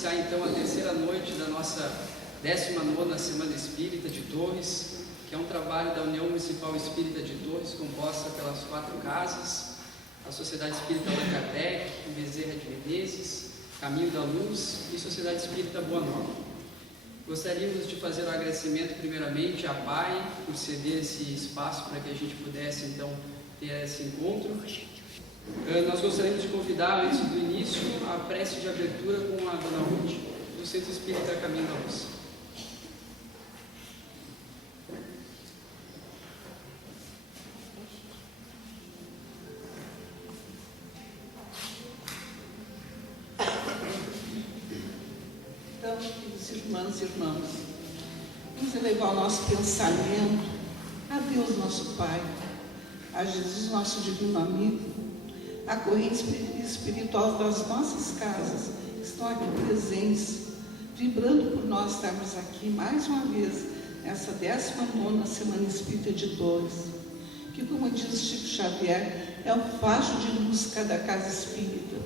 iniciar então a terceira noite da nossa 19ª Semana Espírita de Torres, que é um trabalho da União Municipal Espírita de Torres, composta pelas 4 casas, a Sociedade Espírita Allan Kardec, Bezerra de Menezes, Caminho da Luz e Sociedade Espírita Boa Nova. Gostaríamos de fazer um agradecimento primeiramente à PAI por ceder esse espaço para que a gente pudesse então ter esse encontro. Nós gostaríamos de convidar, antes do início, a prece de abertura com a Dona Ruth, do Centro Espírita Caminho da Luz. Então, queridos irmãos e irmãs, vamos elevar o nosso pensamento a Deus nosso Pai, a Jesus nosso divino amigo, a corrente espiritual das nossas casas, que estão aqui presentes, vibrando por nós estarmos aqui mais uma vez, nessa 19ª Semana Espírita de Torres, que, como diz Chico Xavier, é um facho de luz cada casa espírita.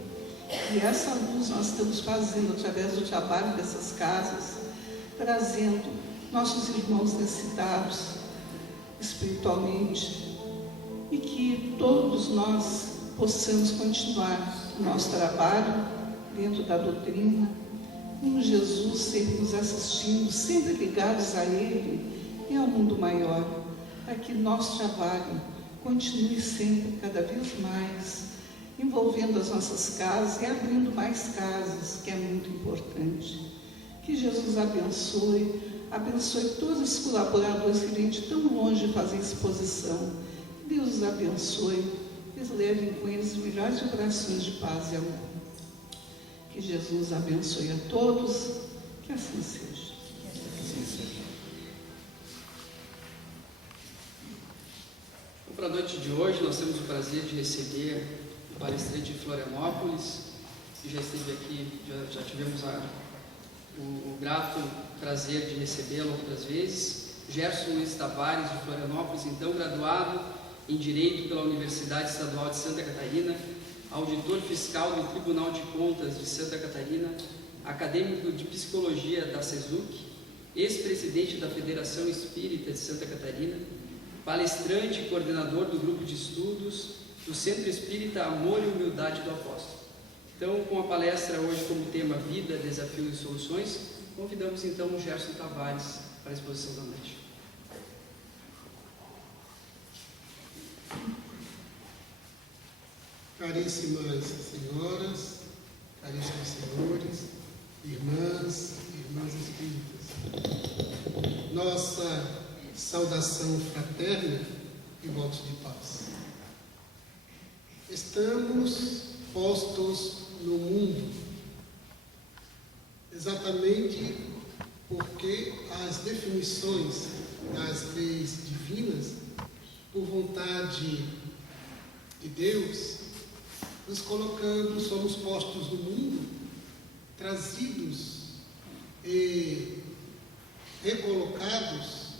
E essa luz nós estamos fazendo através do trabalho dessas casas, trazendo nossos irmãos necessitados espiritualmente, e que todos nós possamos continuar o nosso trabalho dentro da doutrina, com Jesus sempre nos assistindo, sempre ligados a Ele e ao mundo maior, para que nosso trabalho continue sempre, cada vez mais, envolvendo as nossas casas e abrindo mais casas, que é muito importante. Que Jesus abençoe todos os colaboradores que vêm de tão longe fazer exposição. Que Deus os abençoe, que eles levem com eles melhores vibrações de paz e amor. Que Jesus abençoe a todos, que assim seja. Para a noite de hoje, nós temos o prazer de receber o palestrante de Florianópolis, que já esteve aqui, já tivemos o grato prazer de recebê-lo outras vezes. Gerson Luiz Tavares, de Florianópolis, então graduado em Direito pela Universidade Estadual de Santa Catarina, auditor fiscal do Tribunal de Contas de Santa Catarina, acadêmico de Psicologia da CESUC, ex-presidente da Federação Espírita de Santa Catarina, palestrante e coordenador do grupo de estudos do Centro Espírita Amor e Humildade do Apóstolo. Então, com a palestra hoje como tema Vida, Desafios e Soluções, convidamos então o Gerson Tavares para a exposição da noite. Caríssimas senhoras, caríssimos senhores, irmãs e irmãs espíritas, nossa saudação fraterna e votos de paz. Estamos postos no mundo exatamente porque as definições das leis divinas, por vontade de Deus, nos colocamos, somos postos no mundo, trazidos e recolocados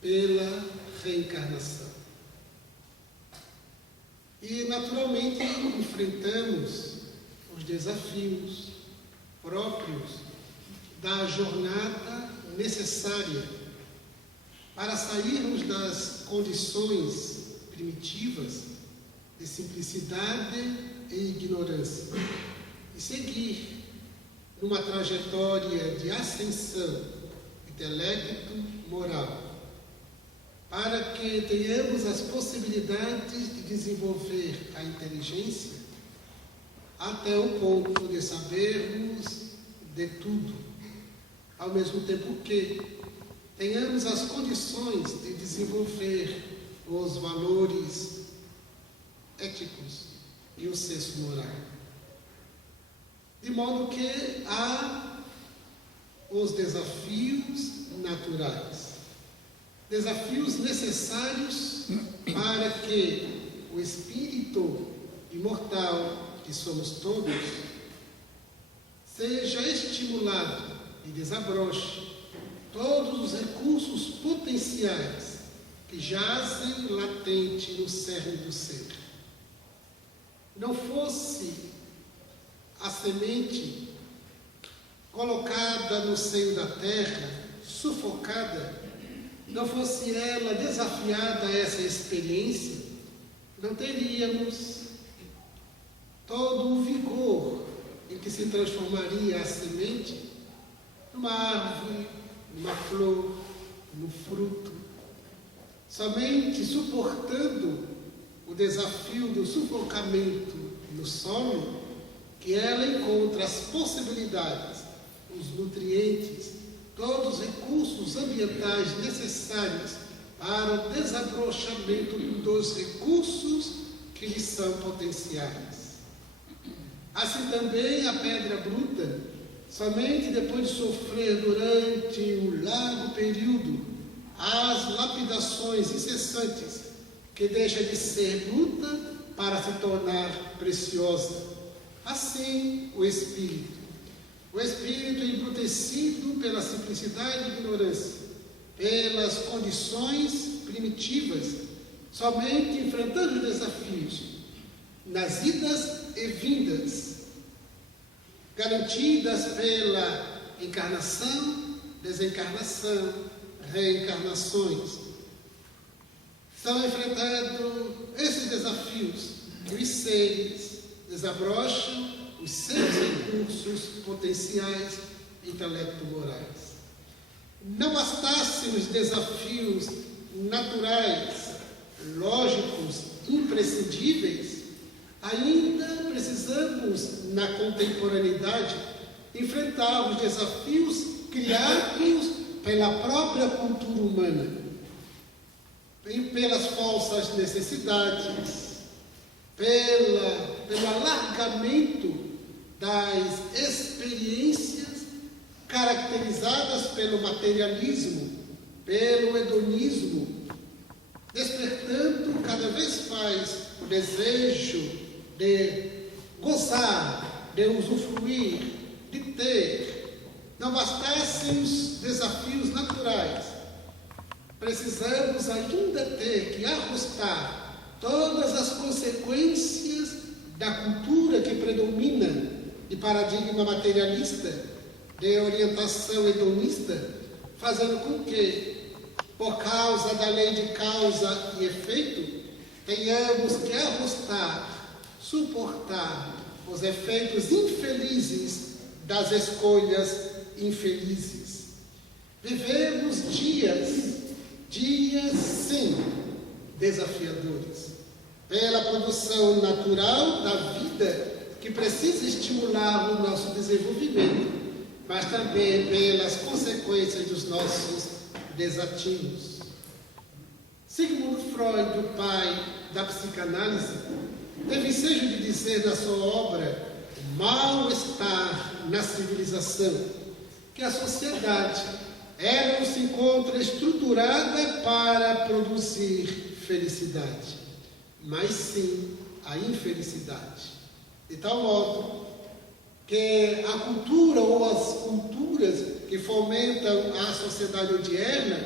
pela reencarnação. E, naturalmente, enfrentamos os desafios próprios da jornada necessária para sairmos das condições primitivas de simplicidade e ignorância e seguir numa trajetória de ascensão intelecto-moral, para que tenhamos as possibilidades de desenvolver a inteligência até o ponto de sabermos de tudo, ao mesmo tempo que tenhamos as condições de desenvolver os valores éticos e o senso moral. De modo que há os desafios naturais, desafios necessários para que o espírito imortal que somos todos seja estimulado e desabroche todos os recursos potenciais que jazem latente no cerne do ser. Não fosse a semente colocada no seio da terra, sufocada, não fosse ela desafiada a essa experiência, não teríamos todo o vigor em que se transformaria a semente numa árvore, numa flor, no fruto. Somente suportando o desafio do sufocamento no solo, que ela encontra as possibilidades, os nutrientes, todos os recursos ambientais necessários para o desabrochamento dos recursos que lhe são potenciais. Assim também a pedra bruta, somente depois de sofrer durante um largo período as lapidações incessantes, que deixa de ser bruta para se tornar preciosa. Assim o espírito embrutecido pela simplicidade e ignorância, pelas condições primitivas, somente enfrentando os desafios, nas idas e vindas, garantidas pela encarnação, desencarnação, reencarnações. São enfrentados esses desafios que os seres desabrocham os seus recursos potenciais intelecto-morais. Não bastassem os desafios naturais, lógicos, imprescindíveis, ainda precisamos, na contemporaneidade, enfrentar os desafios criados pela própria cultura humana, pelas falsas necessidades, pelo alargamento das experiências caracterizadas pelo materialismo, pelo hedonismo, despertando cada vez mais o desejo de gozar, de usufruir, de ter. Não bastassem os desafios naturais, precisamos ainda ter que ajustar todas as consequências da cultura que predomina, de paradigma materialista, de orientação hedonista, fazendo com que, por causa da lei de causa e efeito, tenhamos que ajustar, suportar os efeitos infelizes das escolhas infelizes. Vivemos dias sim, desafiadores, pela produção natural da vida, que precisa estimular o nosso desenvolvimento, mas também pelas consequências dos nossos desatinos. Sigmund Freud, o pai da psicanálise, teve ensejo de dizer na sua obra Mal-Estar na Civilização, que a sociedade ela não se encontra estruturada para produzir felicidade, mas sim a infelicidade. De tal modo que a cultura ou as culturas que fomentam a sociedade odierna,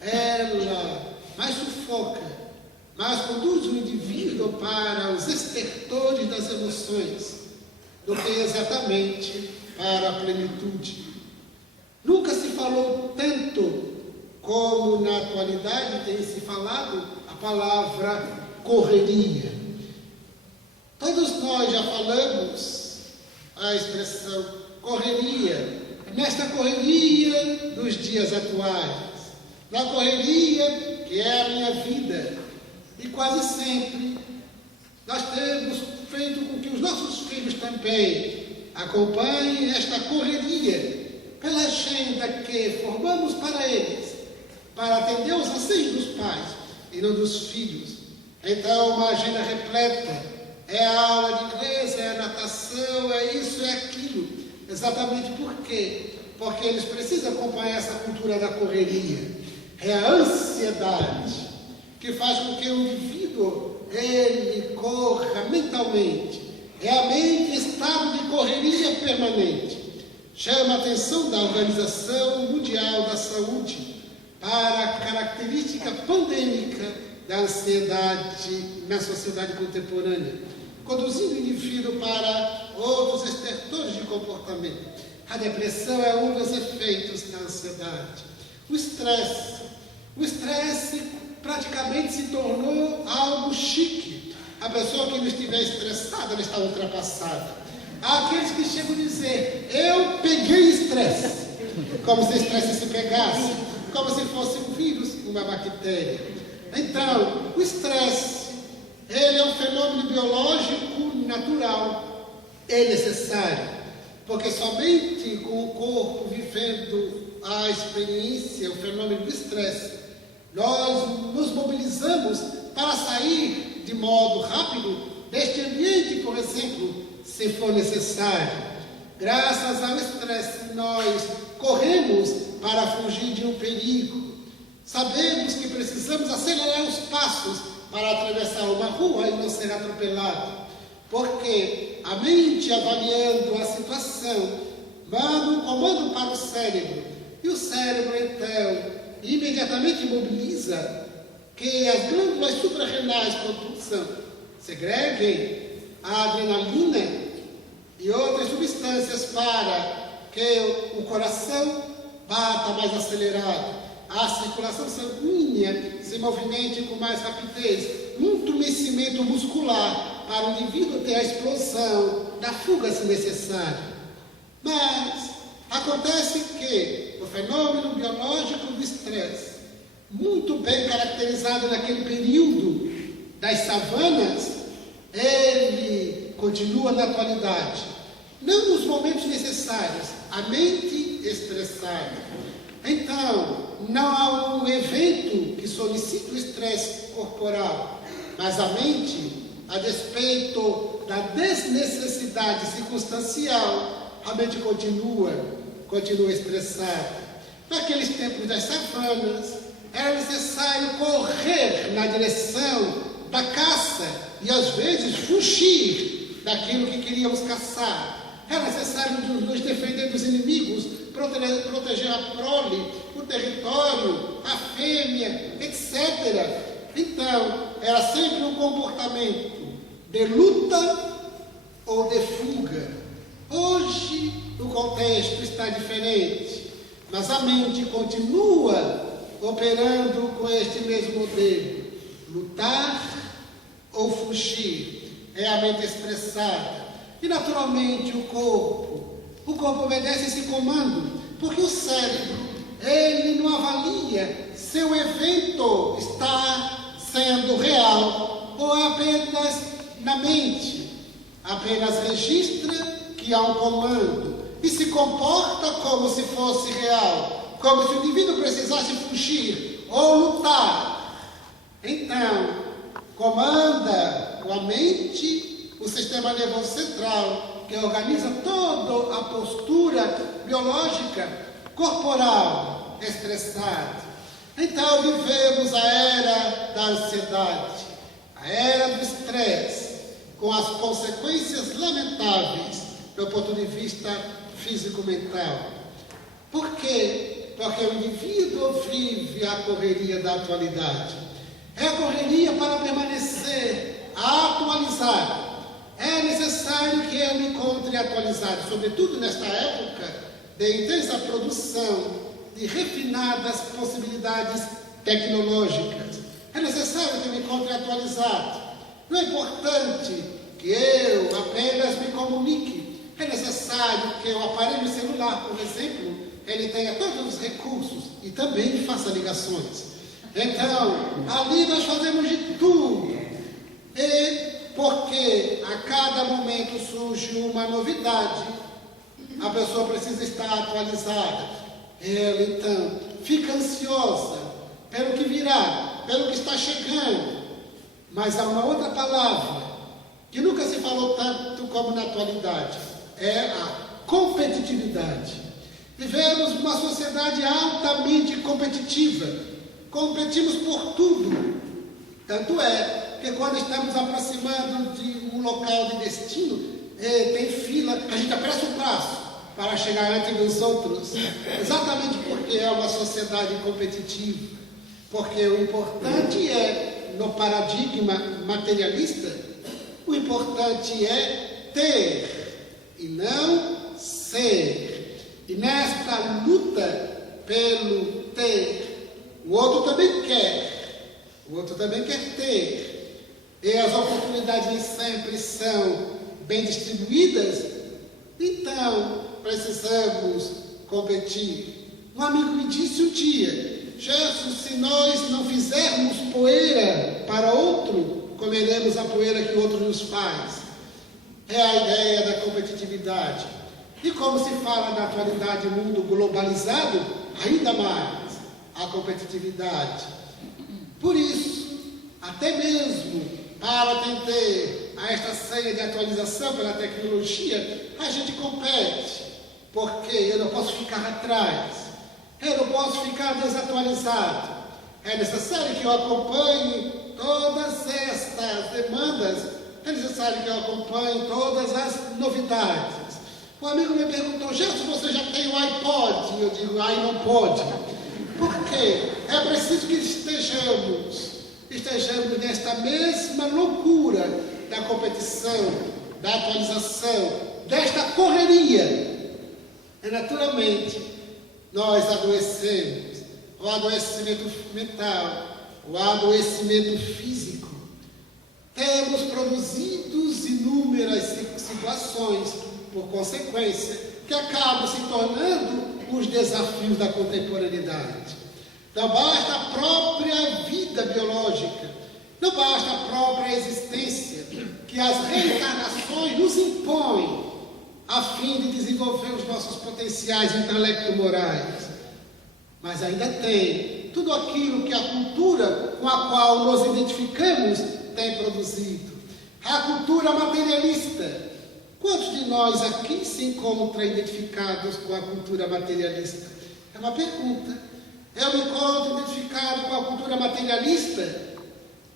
ela mais sufoca, mais conduz o indivíduo para os estertores das emoções, do que exatamente para a plenitude. Nunca se falou tanto como na atualidade tem se falado a palavra correria. Todos nós já falamos a expressão correria, nesta correria dos dias atuais, na correria que é a minha vida. E quase sempre nós temos feito com que os nossos filhos também acompanhem esta correria, pela agenda que formamos para eles, para atender os anseios dos pais e não dos filhos. Então, uma agenda repleta, é a aula de inglês, é a natação, é isso, é aquilo. Exatamente por quê? Porque eles precisam acompanhar essa cultura da correria. É a ansiedade que faz com que o indivíduo, ele corra mentalmente. É a mente em estado de correria permanente. Chama a atenção da Organização Mundial da Saúde para a característica pandêmica da ansiedade na sociedade contemporânea. conduzindo o indivíduo para outros estertores de comportamento. A depressão é um dos efeitos da ansiedade. O estresse praticamente se tornou algo chique. A pessoa que não estiver estressada, ela está ultrapassada. Há aqueles que chegam a dizer, eu peguei estresse, como se estresse se pegasse, como se fosse um vírus, uma bactéria. Então, o estresse, ele é um fenômeno biológico natural, é necessário, porque somente com o corpo vivendo a experiência, o fenômeno do estresse, nós nos mobilizamos para sair de modo rápido deste ambiente, por exemplo, se for necessário. Graças ao estresse, nós corremos para fugir de um perigo. Sabemos que precisamos acelerar os passos para atravessar uma rua e não ser atropelado, porque a mente, avaliando a situação, manda um comando para o cérebro, e o cérebro, então, imediatamente mobiliza que as glândulas suprarrenais, segreguem a adrenalina e outras substâncias para que o coração bata mais acelerado, a circulação sanguínea se movimente com mais rapidez, um entumecimento muscular para o indivíduo ter a explosão da fuga se necessário. Mas acontece que o fenômeno biológico do estresse, muito bem caracterizado naquele período das savanas, ele continua na atualidade. Não nos momentos necessários, a mente estressada. Então, não há um evento que solicite o estresse corporal, mas a mente, a despeito da desnecessidade circunstancial, a mente continua estressada. Naqueles tempos das savanas, era necessário correr na direção da caça e às vezes fugir daquilo que queríamos caçar. Era necessário nos defender dos inimigos, proteger a prole, o território, a fêmea, etc. Então, era sempre um comportamento de luta ou de fuga. Hoje, o contexto está diferente, mas a mente continua operando com este mesmo modelo. Lutar ou fugir é a mente expressada. E naturalmente o corpo obedece esse comando, porque o cérebro, ele não avalia se o evento está sendo real ou apenas na mente. Apenas registra que há um comando e se comporta como se fosse real, como se o indivíduo precisasse fugir ou lutar. Então, comanda com a mente o sistema nervoso central, que organiza toda a postura biológica corporal estressada. Então, vivemos a era da ansiedade, a era do estresse, com as consequências lamentáveis do ponto de vista físico-mental. Por quê? Porque o indivíduo vive a correria da atualidade. É a correria para permanecer atualizado. É necessário que eu me encontre atualizado, sobretudo nesta época de intensa produção de refinadas possibilidades tecnológicas. É necessário que eu me encontre atualizado. Não é importante que eu apenas me comunique. É necessário que o aparelho celular, por exemplo, ele tenha todos os recursos e também faça ligações. Então, ali nós fazemos de tudo. E porque a cada momento surge uma novidade, a pessoa precisa estar atualizada. Ela, então, fica ansiosa pelo que virá, pelo que está chegando. Mas há uma outra palavra que nunca se falou tanto como na atualidade, é a competitividade. Vivemos uma sociedade altamente competitiva. Competimos por tudo. Tanto é que quando estamos aproximando de um local de destino, tem fila, a gente apressa o passo para chegar antes dos outros. Exatamente porque é uma sociedade competitiva. Porque o importante é, no paradigma materialista, O importante é ter e não ser. E nesta luta pelo ter, o outro também quer. O outro também quer ter. E as oportunidades nem sempre são bem distribuídas. Então, precisamos competir. Um amigo me disse um dia: Gerson, se nós não fizermos poeira para outro, comeremos a poeira que o outro nos faz. É a ideia da competitividade. E como se fala na atualidade, mundo globalizado, ainda mais a competitividade. Por isso, até mesmo para atender a esta ceia de atualização pela tecnologia, a gente compete. Porque eu não posso ficar atrás. Eu não posso ficar desatualizado. É necessário que eu acompanhe todas estas demandas. É necessário que eu acompanhe todas as novidades. Um amigo me perguntou: Gerson, você já tem o iPod? Eu digo: ai, não pode. Por quê? É preciso que estejamos nesta mesma loucura da competição, da atualização, desta correria. E naturalmente, nós adoecemos, o adoecimento mental, o adoecimento físico. Temos produzido inúmeras situações, por consequência, que acabam se tornando os desafios da contemporaneidade. Não basta a própria vida biológica, não basta a própria existência, que as reencarnações nos impõem, a fim de desenvolver os nossos potenciais intelecto-morais. Mas ainda tem tudo aquilo que a cultura com a qual nos identificamos tem produzido. A cultura materialista. Quantos de nós aqui se encontram identificados com a cultura materialista? É uma pergunta. Eu me encontro identificado com a cultura materialista?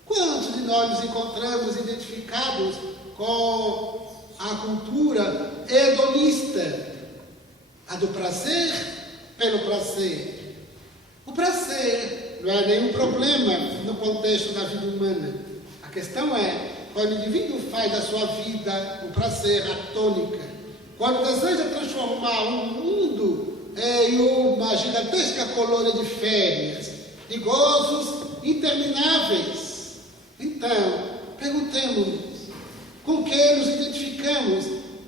Quantos de nós nos encontramos identificados com a cultura hedonista? A do prazer pelo prazer. O prazer não é nenhum problema no contexto da vida humana. A questão é, quando o indivíduo faz da sua vida o prazer a tônica, quando deseja transformar um mundo em uma gigantesca colônia de férias, de gozos intermináveis. Então, perguntemos-nos, com que nos identificamos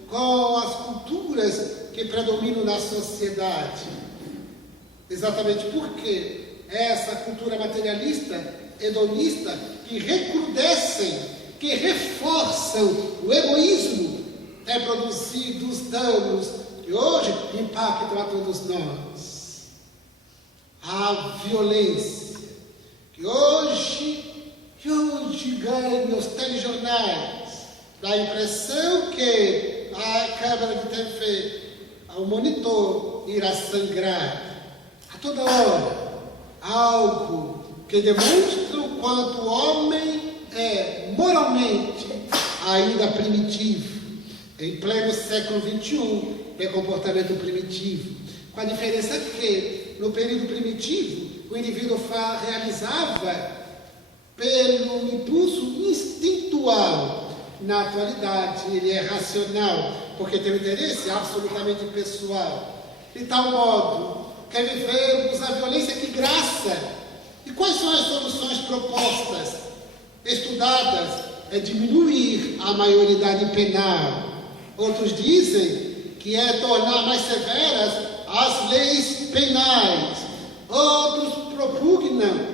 com as culturas que predominam na sociedade? Exatamente porque essa cultura materialista, hedonista, que recrudescem, que reforçam o egoísmo, tem produzido os danos que hoje impactam a todos nós. A violência que hoje ganha nos telejornais, dá a impressão que a câmera de TV, o monitor, irá sangrar a toda hora. Algo que demonstra o quanto o homem é moralmente ainda primitivo. Em pleno século XXI, é comportamento primitivo. Com a diferença que, no período primitivo, o indivíduo realizava pelo impulso instintual. Na atualidade, ele é racional, porque tem um interesse absolutamente pessoal. De tal modo, que vivemos a violência que graça. E quais são as soluções propostas, estudadas? É diminuir a maioridade penal. Outros dizem que é tornar mais severas as leis penais. Outros propugnam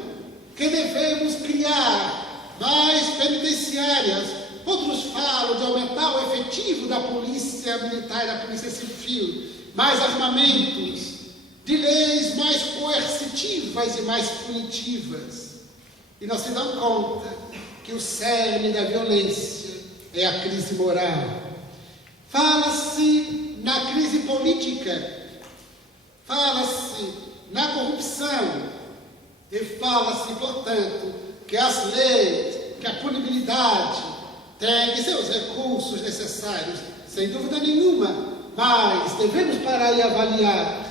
que devemos criar mais penitenciárias. Outros falam de aumentar o efetivo da polícia militar e da polícia civil, mais armamentos, de leis mais coercitivas e mais punitivas. E não se dão conta que o cerne da violência é a crise moral. Fala-se na crise política, fala-se na corrupção, e fala-se, portanto, que as leis, que a punibilidade tem que ser os recursos necessários, sem dúvida nenhuma, mas devemos parar e avaliar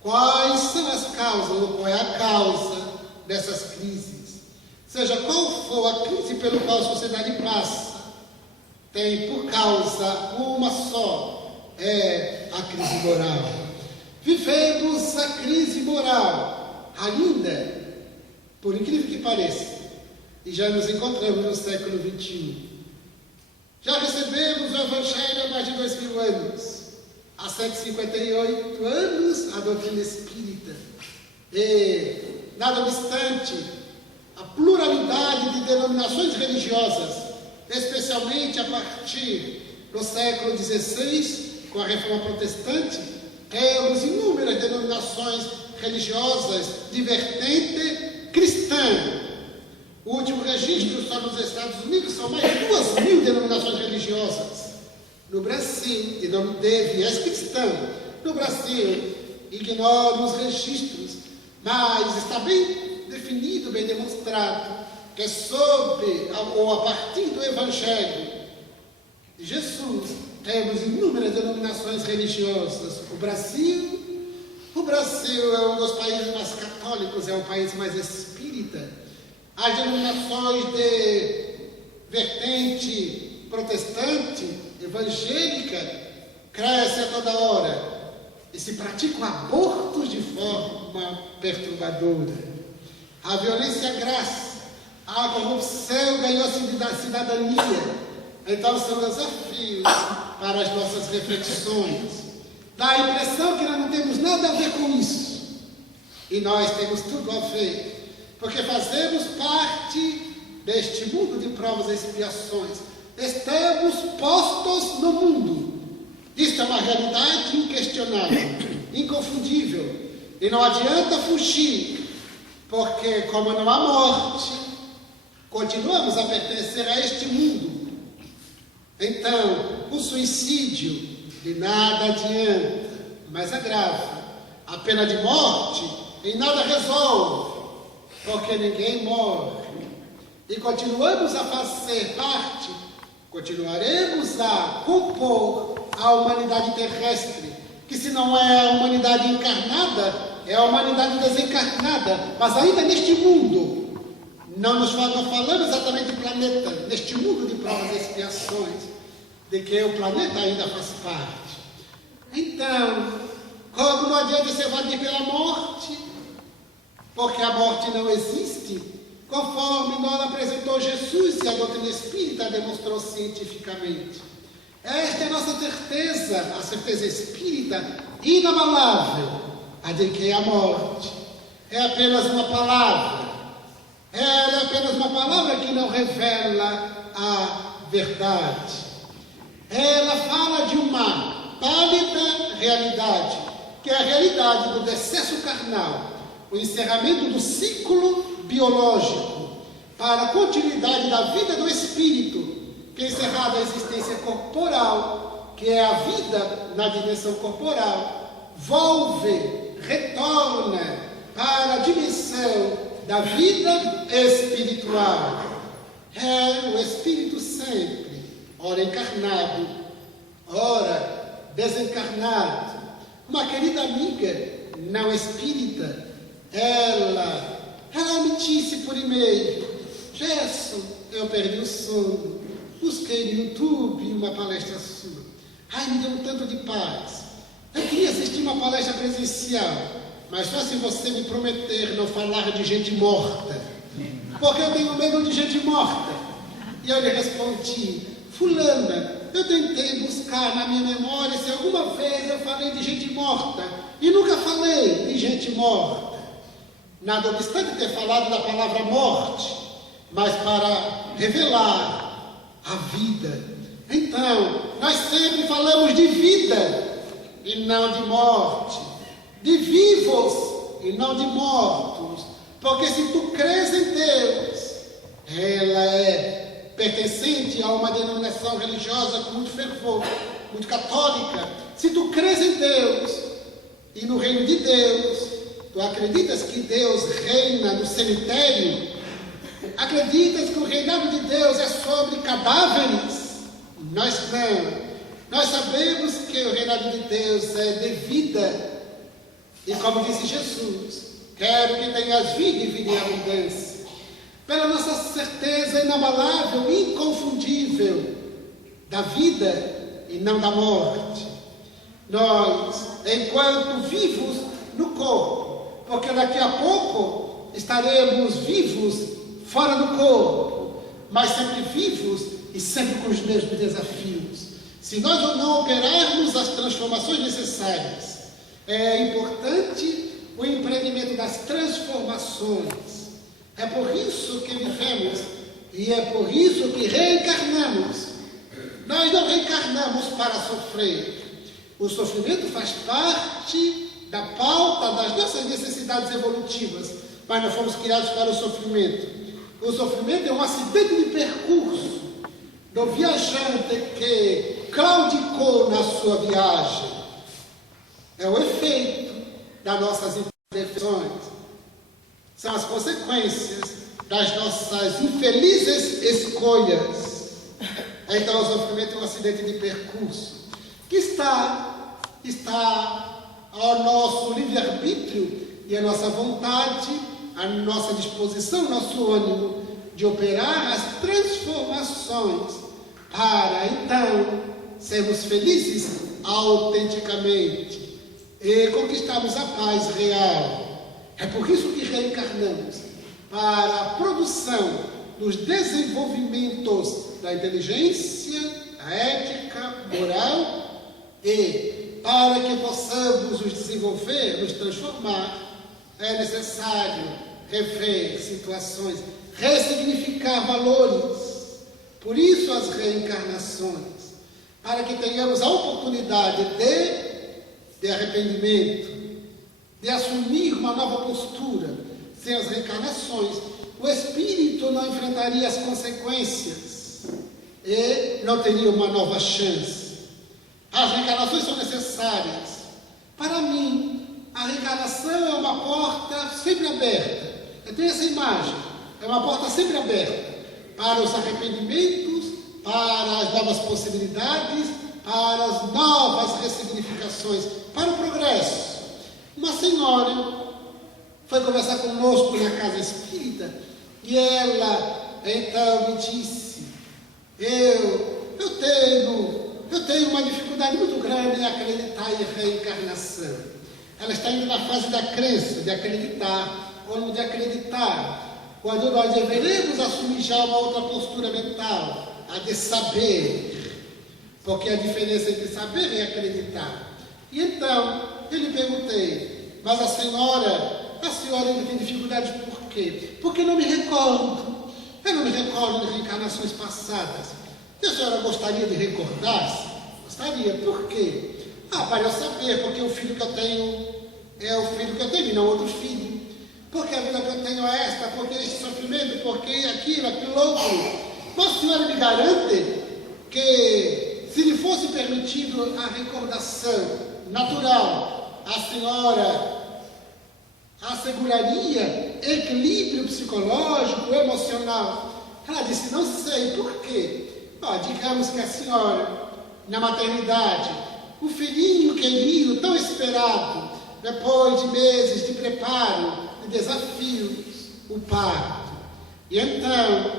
quais são as causas, ou qual é a causa dessas crises. Seja qual for a crise pelo qual a sociedade passa, tem por causa uma só, é a crise moral. Vivemos a crise moral ainda, por incrível que pareça, e já nos encontramos no século XXI. Já recebemos o Evangelho há mais de 2000 anos. Há 158 anos a doutrina espírita. E, nada obstante, a pluralidade de denominações religiosas, especialmente a partir do século XVI, com a Reforma Protestante, temos inúmeras denominações religiosas de vertente cristã. O último registro só nos Estados Unidos são mais de 2.000 denominações religiosas. No Brasil, de viés cristão, no Brasil, ignoro os registros, mas está bem definido, bem demonstrado, que é sobre, ou a partir do Evangelho de Jesus, temos inúmeras denominações religiosas. O Brasil é um dos países mais católicos, é o país mais espírita. As denominações de vertente protestante, evangélica, crescem a toda hora e se praticam abortos de forma perturbadora. A violência graça, a corrupção ganhou a cidadania. Então são desafios para as nossas reflexões. Dá a impressão que nós não temos nada a ver com isso. E nós temos tudo a ver. Porque fazemos parte deste mundo de provas e expiações. Estamos postos no mundo. Isto é uma realidade inquestionável, inconfundível. E não adianta fugir, porque como não há morte, continuamos a pertencer a este mundo. Então, o suicídio de nada adianta, mas agrava. A pena de morte em nada resolve, porque ninguém morre. E continuamos a fazer parte, continuaremos a compor a humanidade terrestre, que se não é a humanidade encarnada, é a humanidade desencarnada, mas ainda neste mundo. Não falamos exatamente de planeta, neste mundo de provas e expiações, de que o planeta ainda faz parte. Então, como não adianta se evadir pela morte, porque a morte não existe, conforme nos apresentou Jesus e a doutrina espírita demonstrou cientificamente. Esta é a nossa certeza, a certeza espírita inabalável, a de que a morte é apenas uma palavra. Ela é apenas uma palavra que não revela a verdade. Ela fala de uma pálida realidade, que é a realidade do decesso carnal, o encerramento do ciclo biológico, para a continuidade da vida do espírito, que é encerrada a existência corporal, que é a vida na dimensão corporal, volve, retorna para a dimensão da vida espiritual. É o espírito sempre, ora encarnado, ora desencarnado. Uma querida amiga não espírita, ela me disse por e-mail: Gerson, eu perdi o sono, busquei no YouTube uma palestra sua. Ai, me deu um tanto de paz. Eu queria assistir uma palestra presencial, mas só se você me prometer não falar de gente morta, porque eu tenho medo de gente morta. E eu lhe respondi: fulana, eu tentei buscar na minha memória se alguma vez eu falei de gente morta, e nunca falei de gente morta. Nada obstante ter falado da palavra morte, mas para revelar a vida. Então, nós sempre falamos de vida e não de morte, de vivos e não de mortos, porque se tu crês em Deus, ela é pertencente a uma denominação religiosa com muito fervor, muito católica. Se tu crês em Deus e no reino de Deus, tu acreditas que Deus reina no cemitério? Acreditas que o reinado de Deus é sobre cadáveres? Nós não. Nós sabemos que o reinado de Deus é de vida. E como disse Jesus, quero que tenhas vida e vida em abundância. Pela nossa certeza inabalável, inconfundível, da vida e não da morte. Nós, enquanto vivos no corpo, porque daqui a pouco estaremos vivos fora do corpo, mas sempre vivos e sempre com os mesmos desafios. Se nós não operarmos as transformações necessárias, é importante o empreendimento das transformações. É por isso que vivemos e é por isso que reencarnamos. Nós não reencarnamos para sofrer. O sofrimento faz parte da pauta das nossas necessidades evolutivas, mas nós fomos criados para o sofrimento. O sofrimento é um acidente de percurso do viajante que claudicou na sua viagem. É o efeito das nossas imperfeições. São as consequências das nossas infelizes escolhas. Então o sofrimento é um acidente de percurso que está ao nosso livre-arbítrio e à nossa vontade, à nossa disposição, nosso ânimo de operar as transformações para então sermos felizes autenticamente e conquistarmos a paz real. É por isso que reencarnamos, para a produção dos desenvolvimentos da inteligência, da ética, moral, e para que possamos nos desenvolver, nos transformar, é necessário rever situações, ressignificar valores. Por isso as reencarnações, para que tenhamos a oportunidade de arrependimento, de assumir uma nova postura. Sem as reencarnações, o espírito não enfrentaria as consequências e não teria uma nova chance. As reencarnações são necessárias. Para mim, a reencarnação é uma porta sempre aberta. Eu tenho essa imagem. É uma porta sempre aberta para os arrependimentos, para as novas possibilidades, para as novas ressignificações, para o progresso. Uma senhora foi conversar conosco na casa espírita e ela então me disse: eu tenho uma dificuldade muito grande em acreditar em reencarnação. Ela está indo na fase da crença, de acreditar ou não de acreditar, quando nós deveremos assumir já uma outra postura mental, a de saber, porque a diferença entre saber e acreditar. E então eu lhe perguntei: mas a senhora ainda tem dificuldade por quê? Porque não me recordo. Eu não me recordo de reencarnações passadas. E a senhora gostaria de recordar-se? Gostaria. Por quê? Para eu saber, porque o filho que eu tenho é o filho que eu tenho e não outro filho. Porque a vida que eu tenho é esta, porque este sofrimento, porque aquilo outro. Mas a senhora me garante que, se lhe fosse permitido a recordação natural, a senhora asseguraria equilíbrio psicológico, emocional? Ela disse: não sei. Por quê? Digamos que a senhora, na maternidade, o filhinho querido, tão esperado, depois de meses de preparo, de desafios, o parto. E então,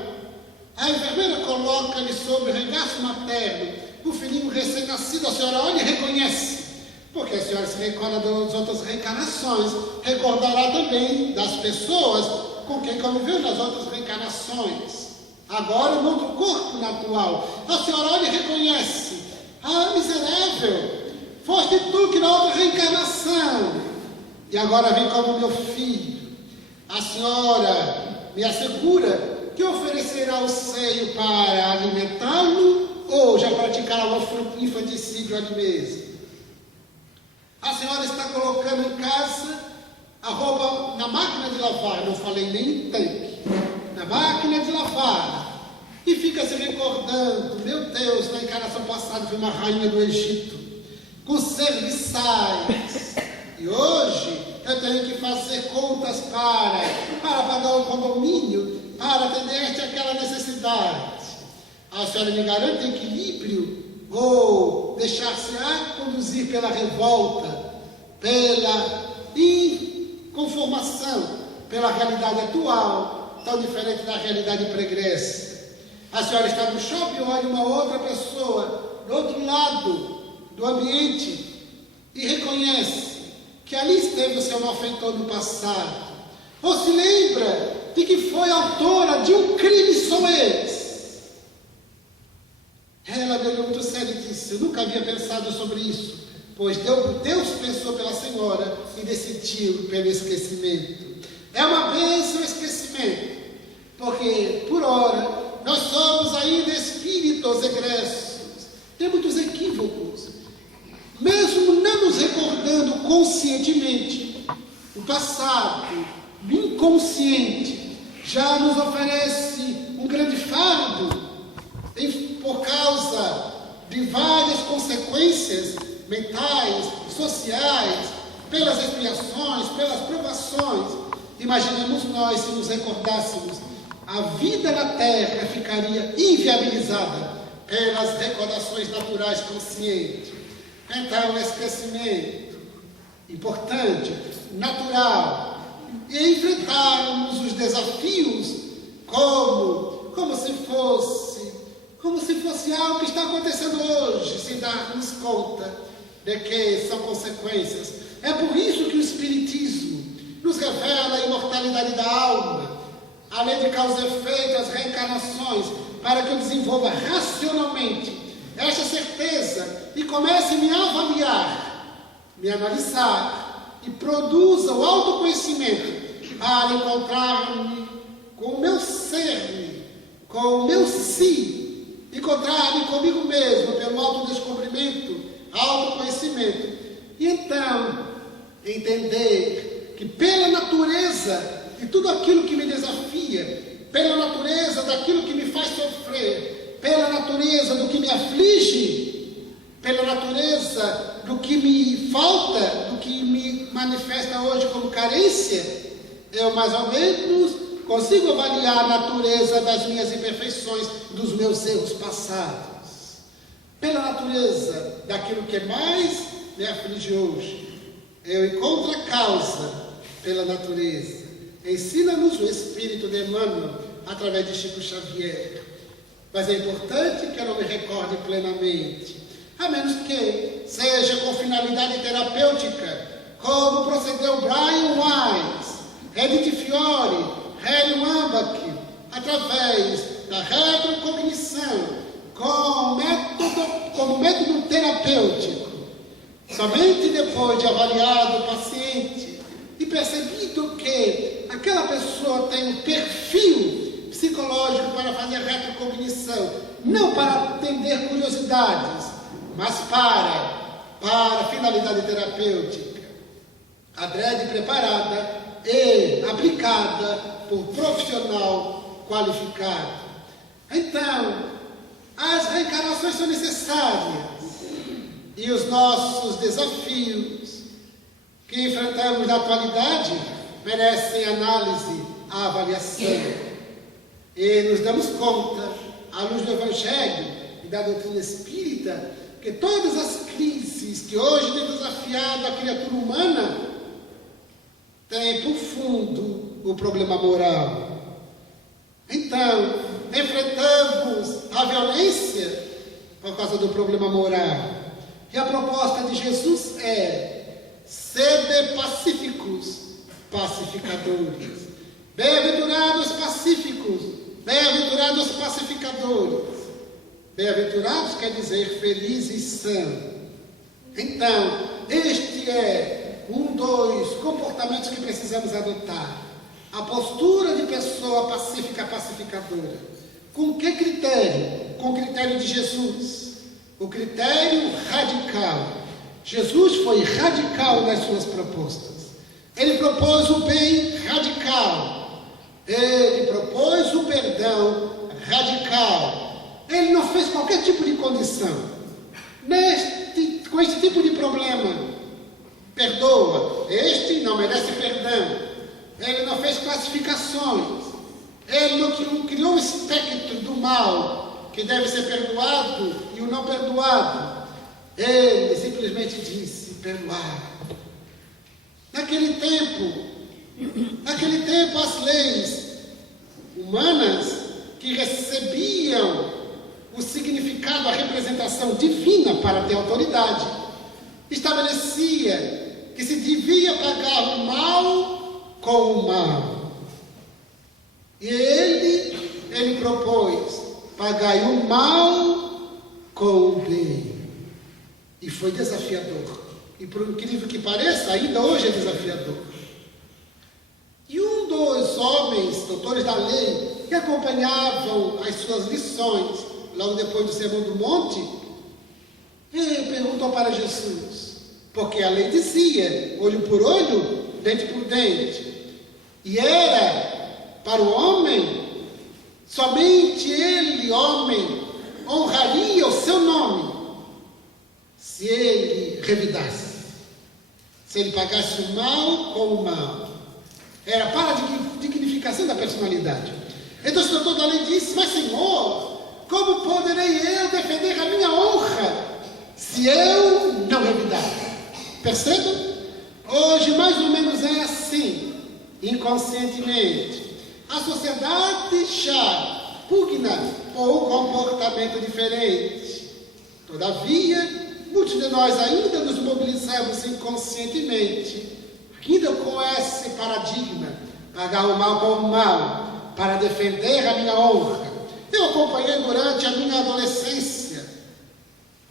a enfermeira coloca-lhe sobre o regaço materno o filhinho recém-nascido. A senhora olha e reconhece, porque a senhora se recorda das outras reencarnações, recordará também das pessoas com quem conviveu nas outras reencarnações. Agora, no outro corpo natural, a senhora olha e reconhece: miserável, foste tu que na outra reencarnação, e agora vem como meu filho. A senhora me assegura que oferecerá o seio para alimentá-lo ou já praticará o infanticídio ali mesmo? A senhora está colocando em casa a roupa na máquina de lavar, não falei nem em tanque, na máquina de lavar, e fica se recordando: meu Deus, na encarnação passada foi uma rainha do Egito, com serviçais, e hoje eu tenho que fazer contas para pagar o condomínio, para atender aquela necessidade. A senhora me garante equilíbrio ou deixar-se conduzir pela revolta, pela inconformação, pela realidade atual, tão diferente da realidade pregressa? A senhora está no shopping, olha uma outra pessoa do outro lado do ambiente e reconhece que ali esteve o seu malfeitor no passado. Ou se lembra de que foi autora de um crime soez. Ela me olhou muito sério e disse: eu nunca havia pensado sobre isso, pois Deus pensou pela senhora e decidiu pelo esquecimento. É uma bênção o esquecimento, porque por ora nós somos ainda espíritos egressos, tem muitos equívocos, mesmo não nos recordando conscientemente, o passado, o inconsciente, já nos oferece um grande fardo por causa de várias consequências mentais, sociais, pelas expiações, pelas provações. Imaginemos nós se nos recordássemos, a vida na Terra ficaria inviabilizada pelas recordações naturais conscientes. Então, o esquecimento, importante, natural, e enfrentarmos os desafios como se fosse algo que está acontecendo hoje, sem darmos conta de que são consequências. É por isso que o Espiritismo nos revela a imortalidade da alma, a lei de causa e efeito, as reencarnações, para que eu desenvolva racionalmente esta certeza e comece a me avaliar, me analisar e produza o autoconhecimento para encontrar-me com o meu ser, com o meu si, encontrar-me comigo mesmo pelo autodescobrimento, autoconhecimento. E então, entender que pela natureza de tudo aquilo que me desafia, pela natureza daquilo que me faz sofrer, pela natureza do que me aflige, pela natureza do que me falta, do que me manifesta hoje como carência, eu mais ou menos consigo avaliar a natureza das minhas imperfeições, dos meus erros passados. Pela natureza daquilo que mais me aflige hoje, eu encontro a causa pela natureza. Ensina-nos o Espírito de Emmanuel através de Chico Xavier. Mas é importante que eu não me recorde plenamente, a menos que seja com finalidade terapêutica, como procedeu Brian Weiss, Edith Fiore, Hélio Ambach, através da retrocognição, como método terapêutico. Somente depois de avaliado o paciente e percebido que aquela pessoa tem um perfil psicológico para fazer retrocognição, não para atender curiosidades, mas para finalidade terapêutica, adrede preparada e aplicada por profissional qualificado. Então, as reencarnações são necessárias e os nossos desafios que enfrentamos na atualidade merecem análise, avaliação. E nos damos conta, à luz do Evangelho e da doutrina espírita, que todas as crises que hoje têm desafiado a criatura humana têm por fundo o problema moral. Então, enfrentamos a violência por causa do problema moral. E a proposta de Jesus é: sede pacíficos, pacificadores. Bem-aventurados pacíficos, bem-aventurados pacificadores. Bem-aventurados quer dizer felizes são. Então, este é dos comportamentos que precisamos adotar. A postura de pessoa pacífica, pacificadora. Com que critério? Com o critério de Jesus. O critério radical. Jesus foi radical nas suas propostas. Ele propôs o bem radical. Ele propôs o perdão radical. Ele não fez qualquer tipo de condição. Com este tipo de problema, perdoa. Este não merece perdão. Ele não fez classificações. Ele não criou um espectro do mal que deve ser perdoado e o não perdoado. Ele simplesmente disse: perdoar. Naquele tempo, as leis humanas que recebiam o significado, a representação divina para ter autoridade, estabelecia que se devia pagar o mal com o mal. E ele propôs: pagai o mal com o bem. E foi desafiador. E por incrível que pareça, ainda hoje é desafiador. E um dos homens, doutores da lei, que acompanhavam as suas lições, logo depois do Sermão do Monte, perguntou para Jesus, porque a lei dizia, olho por olho, dente por dente. E era para o homem, somente ele, homem, honraria o seu nome, se ele revidasse, se ele pagasse o mal com o mal. Era para a dignificação da personalidade. Então o doutor da lei disse: mas Senhor, como poderei eu defender a minha honra se eu não revidar? Percebam? Hoje mais ou menos é assim, inconscientemente. A sociedade já pugna por um comportamento diferente. Todavia, muitos de nós ainda nos mobilizamos inconscientemente, ainda com esse paradigma, pagar o mal com o mal, para defender a minha honra. Eu acompanhei durante a minha adolescência,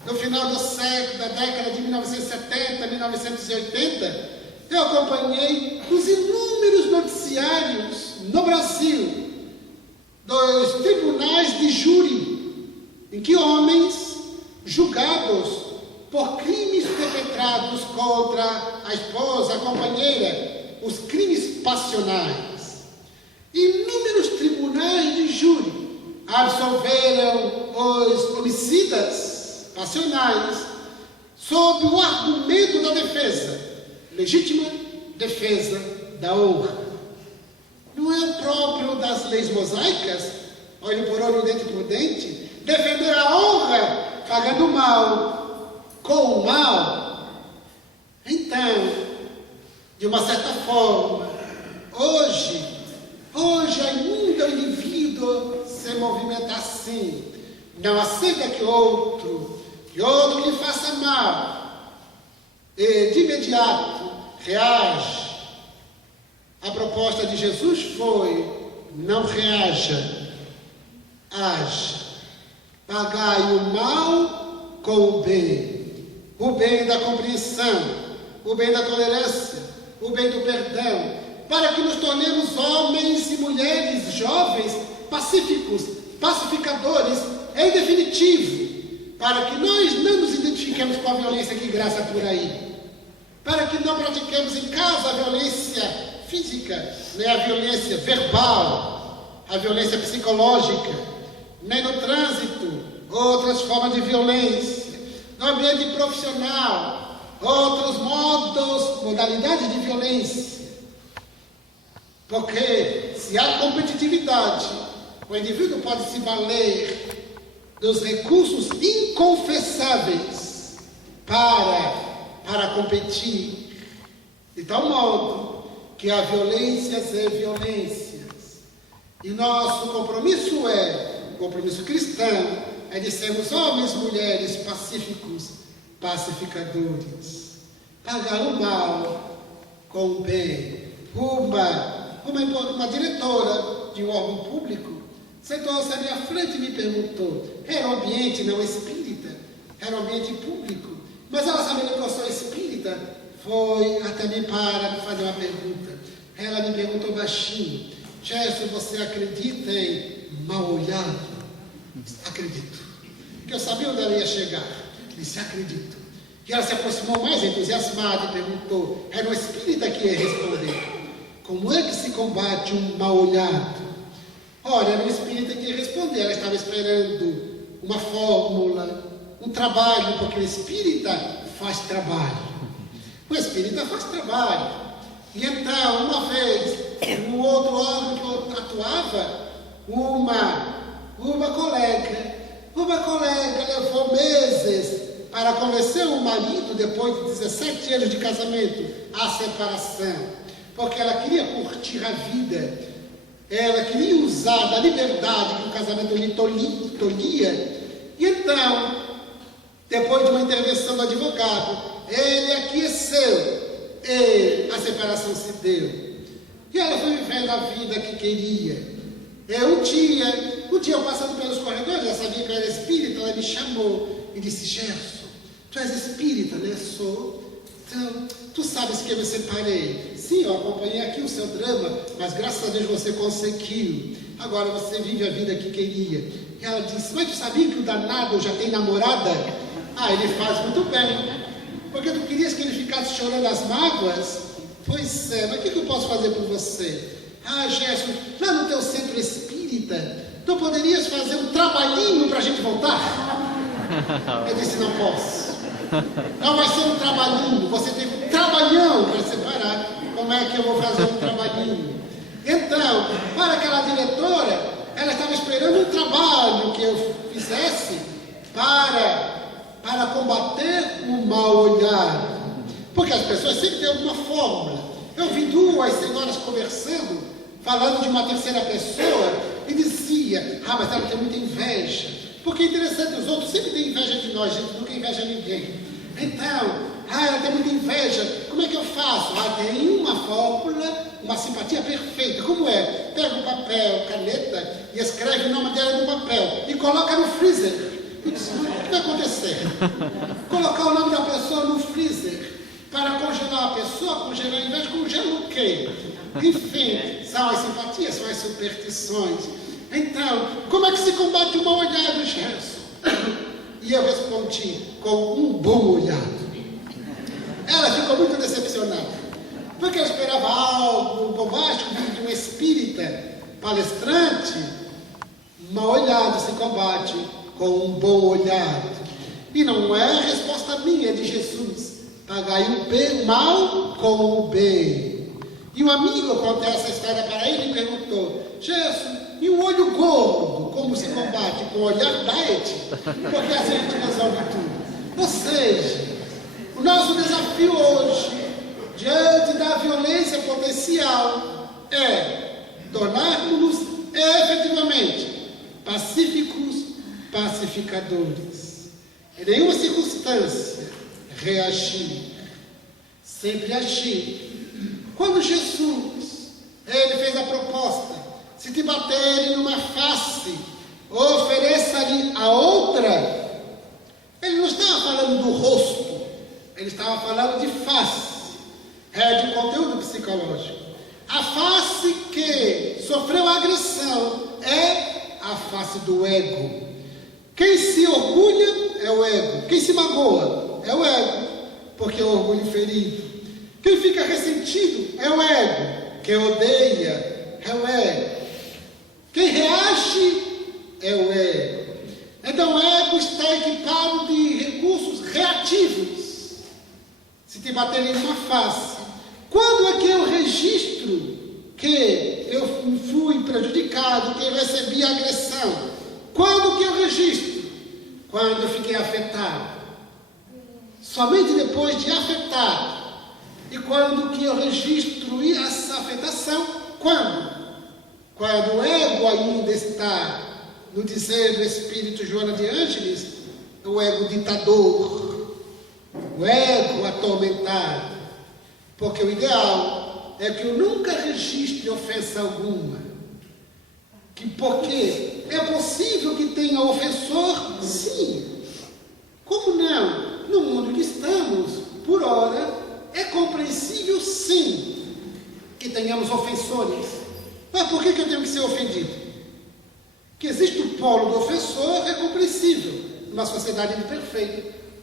no final do século, da década de 1970, 1980, eu acompanhei os inúmeros noticiários no Brasil, dos tribunais de júri, em que homens julgados por crimes perpetrados contra a esposa, a companheira, os crimes passionais. Inúmeros tribunais de júri absolveram os homicidas passionais sob o argumento da defesa, legítima defesa da honra. Não é o próprio das leis mosaicas, olho por olho, dente por dente, defender a honra pagando o mal com o mal? Então, de uma certa forma, hoje ainda o indivíduo se movimenta assim, não aceita que outro lhe faça mal, e de imediato reage. A proposta de Jesus foi: não reaja, age, pagai o mal com o bem da compreensão, o bem da tolerância, o bem do perdão, para que nos tornemos homens e mulheres jovens, pacíficos, pacificadores, em definitivo, para que nós não nos identifiquemos com a violência que graça por aí, para que não pratiquemos em casa a violência física, nem a violência verbal, a violência psicológica, nem no trânsito, outras formas de violência, no ambiente profissional, outros modalidades de violência. Porque se há competitividade, o indivíduo pode se valer dos recursos inconfessáveis para competir, de tal modo que há violências e violências. E nosso compromisso compromisso cristão, é de sermos homens e mulheres pacíficos, pacificadores. Pagar o mal com o bem. Uma diretora de um órgão público sentou-se à minha frente e me perguntou: era um ambiente não espírita, era um ambiente público, mas ela sabendo que eu sou espírita, foi até mim para me fazer uma pergunta. Ela me perguntou baixinho: Gerson, você acredita em mal olhado? Acredito. Que eu sabia onde ela ia chegar. Disse: acredito. E ela se aproximou mais entusiasmada e perguntou: era um espírita que ia responder: como é que se combate um mal olhado? Ora, era um espírita que ia responder. Ela estava esperando uma fórmula, um trabalho, porque o espírita faz trabalho. O espírita faz trabalho. E então, uma vez, no outro órgão que eu atuava, uma colega levou meses para convencer o marido, depois de 17 anos de casamento, à separação, porque ela queria curtir a vida. ela queria usar da liberdade que o casamento lhe tolhia, e então, depois de uma intervenção do advogado, ele aqueceu e a separação se deu. E ela foi vivendo a vida que queria. Um dia eu passando pelos corredores, ela sabia que eu era espírita, ela me chamou e disse: Gerson, tu és espírita, né? Sou. Então, tu sabes que eu me separei. Sim, eu acompanhei aqui o seu drama, mas graças a Deus você conseguiu. Agora você vive a vida que queria. E ela disse: mas tu sabia que o danado já tem namorada? Ele faz muito bem. Porque tu querias que ele ficasse chorando as mágoas? Pois é, mas o que eu posso fazer por você? Gerson, lá no teu centro espírita, tu poderias fazer um trabalhinho para a gente voltar? Eu disse: não posso. Não vai ser um trabalhinho, você tem um trabalhão para separar. Como é que eu vou fazer um trabalhinho? Então, para aquela diretora, ela estava esperando um trabalho que eu fizesse para combater o mal olhar. Porque as pessoas sempre têm alguma fórmula. Eu vi duas senhoras conversando, falando de uma terceira pessoa, e dizia: mas ela tem muita inveja. Porque é interessante, os outros sempre têm inveja de nós, a gente nunca inveja ninguém. Então, ela tem muita inveja, como é que eu faço? Tem uma fórmula, uma simpatia perfeita. Como é? Pega um papel, caneta, e escreve o nome dela no papel, e coloca no freezer. Eu disse: o que vai acontecer? Colocar o nome da pessoa no freezer, para congelar a pessoa, congelar a inveja, congela o quê? Enfim, são as simpatias, são as superstições. Então, como é que se combate o mal olhado, Gerson? E eu respondi: com um bom olhado. Ela ficou muito decepcionada, porque eu esperava algo bombástico de um espírita palestrante. Mal olhado se combate com um bom olhado. E não é a resposta minha, é de Jesus. Pagai o mal com o bem. E um amigo contou essa história para ele e perguntou: Gerson, e o olho gordo, como se combate? Com o olhar diet? Porque assim a gente resolve tudo. Ou seja, o nosso desafio hoje, diante da violência potencial, é tornarmos-nos efetivamente pacíficos, pacificadores. Em nenhuma circunstância reagir, sempre agir. Quando Jesus, ele fez a proposta: se te baterem numa face, ofereça-lhe a outra. Ele não estava falando do rosto, ele estava falando de face, de conteúdo psicológico. A face que sofreu a agressão é a face do ego. Quem se orgulha é o ego, quem se magoa é o ego, porque é o orgulho ferido. Quem fica ressentido é o ego, quem odeia é o ego. Quem reage é o ego. Então o ego está equipado de recursos reativos. Se te baterem numa face, quando é que eu registro que eu fui prejudicado, que eu recebi agressão? Quando que eu registro? Quando eu fiquei afetado. Somente depois de afetado. E quando que eu registro essa afetação? Quando o ego ainda está, no dizer do Espírito Joana de Ângeles, o ego ditador, o ego atormentado. Porque o ideal é que eu nunca registre ofensa alguma. Porque é possível que tenha ofensor? Sim. Como não? No mundo que estamos, por ora, é compreensível sim que tenhamos ofensores. Mas por que eu tenho que ser ofendido? Que existe o polo do ofensor, é compreensível. Numa sociedade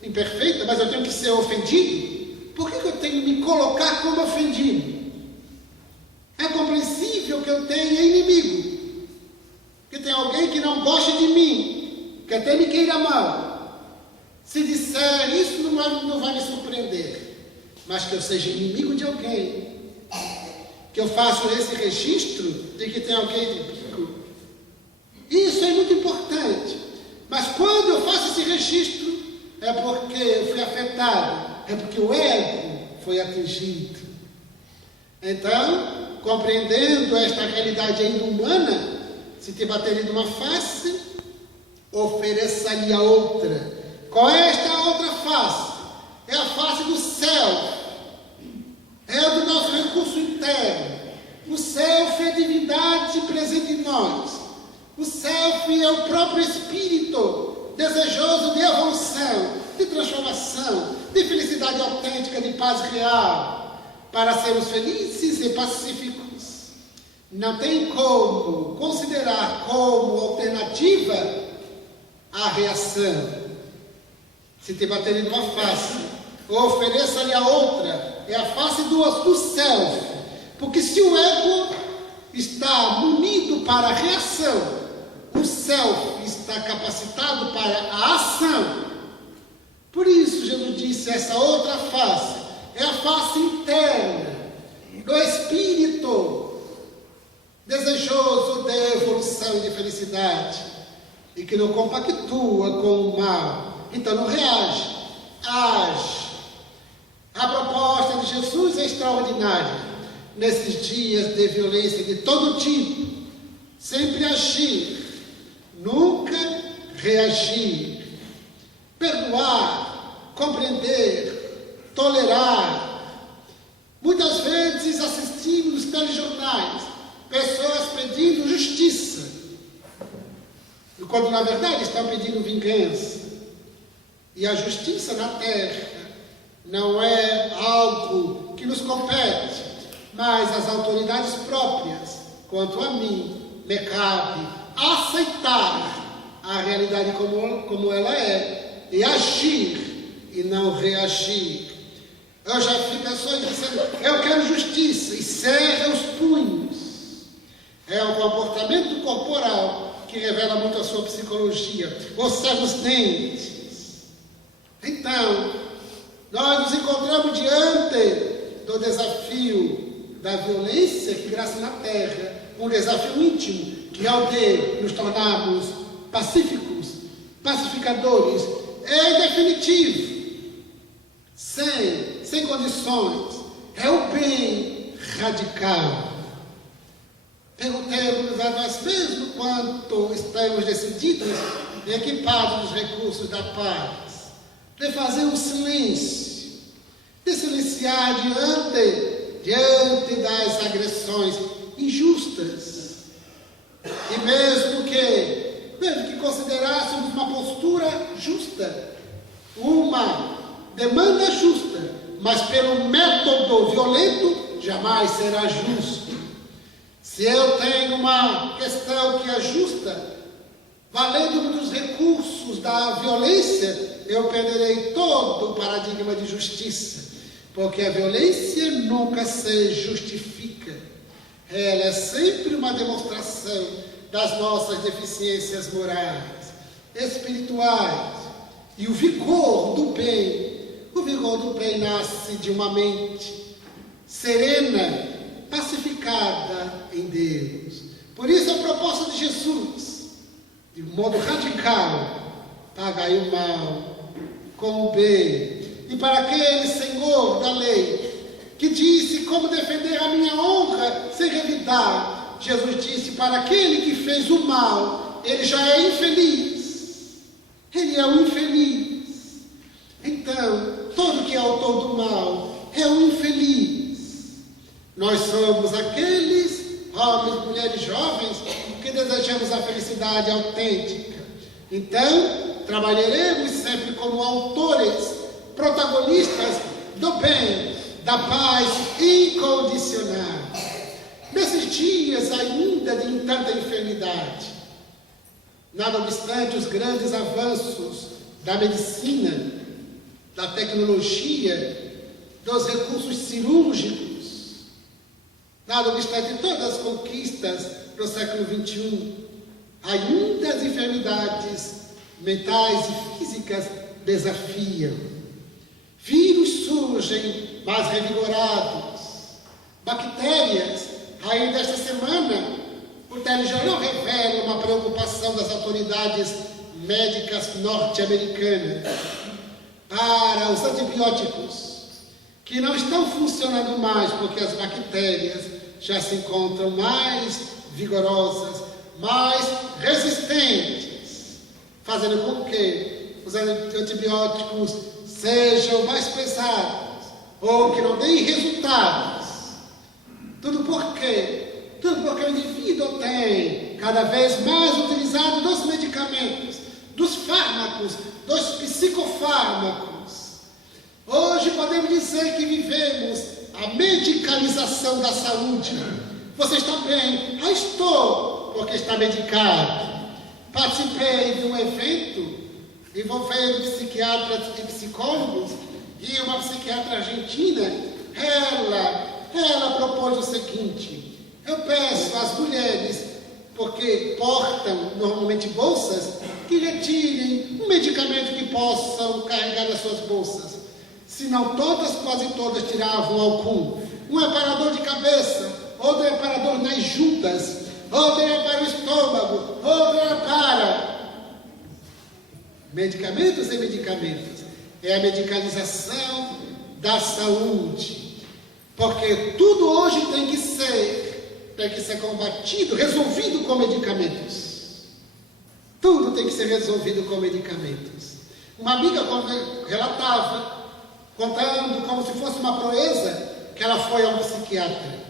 imperfeita, mas eu tenho que ser ofendido? Por que eu tenho que me colocar como ofendido? É compreensível que eu tenha inimigo. Que tem alguém que não gosta de mim, que até me queira mal. Se disser isso, não vai me surpreender. Mas que eu seja inimigo de alguém, que eu faça esse registro de que tem alguém inimigo. Isso é muito importante. Mas quando eu faço esse registro, é porque eu fui afetado, é porque o ego foi atingido. Então, compreendendo esta realidade ainda humana, se te baterem de uma face, ofereça-lhe a outra. Qual é esta outra face? É a face do céu. É o do nosso recurso interno. O self é a divindade presente em nós. O self é o próprio espírito desejoso de evolução, de transformação, de felicidade autêntica, de paz real, para sermos felizes e pacíficos. Não tem como considerar como alternativa a reação. Se te baterem numa face, ofereça-lhe a outra. É a face do self. Porque se o ego está munido para a reação, o self está capacitado para a ação. Por isso Jesus disse, essa outra face é a face interna do espírito desejoso de evolução e de felicidade, e que não compactua com o mal. Então não reage, age. A proposta de Jesus é extraordinária. Nesses dias de violência de todo tipo, sempre agir, nunca reagir. Perdoar, compreender, tolerar. Muitas vezes assistimos nos telejornais pessoas pedindo justiça, quando na verdade estão pedindo vingança. E a justiça na terra não é algo que nos compete, mas as autoridades próprias, quanto a mim, me cabe aceitar a realidade como ela é e agir e não reagir. Eu já vi pessoas dizendo, eu quero justiça, e cerra os punhos. É um comportamento corporal que revela muito a sua psicologia. Ou cerra os dentes. Então, nós nos encontramos diante do desafio da violência que graça na terra, um desafio íntimo, que é o de nos tornarmos pacíficos, pacificadores. É definitivo, sem condições. É o bem radical. Perguntemos a nós mesmos quanto estamos decididos e equipados dos recursos da paz, de fazer um silêncio, de silenciar diante das agressões injustas. E mesmo que considerássemos uma postura justa, uma demanda justa, mas pelo método violento, jamais será justo. Se eu tenho uma questão que é justa, valendo dos recursos da violência, eu perderei todo o paradigma de justiça, porque a violência nunca se justifica. Ela é sempre uma demonstração das nossas deficiências morais, espirituais. E o vigor do bem nasce de uma mente serena, pacificada em Deus. Por isso a proposta de Jesus, de modo radical, pagai o mal com o bem. E para aquele Senhor da lei, que disse como defender a minha honra sem revidar, Jesus disse, para aquele que fez o mal, ele já é infeliz. Ele é um infeliz. Então, todo que é autor do mal é um infeliz. Nós somos aqueles homens, mulheres jovens que desejamos a felicidade autêntica. Então, trabalharemos sempre como autores, protagonistas do bem, da paz incondicional. Nesses dias ainda de tanta enfermidade, nada obstante os grandes avanços da medicina, da tecnologia, dos recursos cirúrgicos, nada obstante todas as conquistas do século XXI, ainda as enfermidades mentais e físicas desafiam. Vírus surgem mais revigorados. Bactérias, ainda esta semana, o telejornal revela uma preocupação das autoridades médicas norte-americanas para os antibióticos, que não estão funcionando mais porque as bactérias já se encontram mais vigorosas, mais resistentes, fazendo com que os antibióticos sejam mais pesados ou que não deem resultados. Tudo porque o indivíduo tem cada vez mais utilizado dos medicamentos, dos fármacos, dos psicofármacos. Hoje podemos dizer que vivemos a medicalização da saúde. Você está bem? Estou, porque está medicado. Participei de um evento envolvendo psiquiatras e psicólogos, e uma psiquiatra argentina, ela propôs o seguinte: eu peço às mulheres, porque portam normalmente bolsas, que retirem um medicamento que possam carregar nas suas bolsas. Se não todas, quase todas tiravam algum. Um reparador de cabeça, outro reparador nas juntas, outro era para o estômago, outro era para medicamentos e medicamentos. É a medicalização da saúde. Porque tudo hoje tem que ser combatido, resolvido com medicamentos. Tudo tem que ser resolvido com medicamentos. Uma amiga relatava, contando como se fosse uma proeza, que ela foi a um psiquiatra.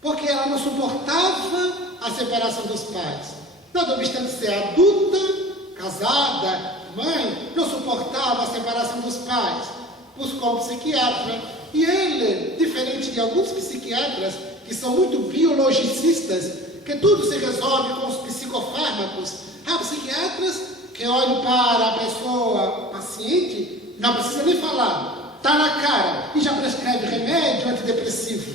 Porque ela não suportava a separação dos pais. Não obstante ser adulta, casada, mãe, não suportava a separação dos pais. Buscou um psiquiatra. E ele, diferente de alguns psiquiatras, que são muito biologicistas, que tudo se resolve com os psicofármacos, há psiquiatras que olham para a pessoa, paciente, não precisa nem falar, está na cara, e já prescreve remédio antidepressivo.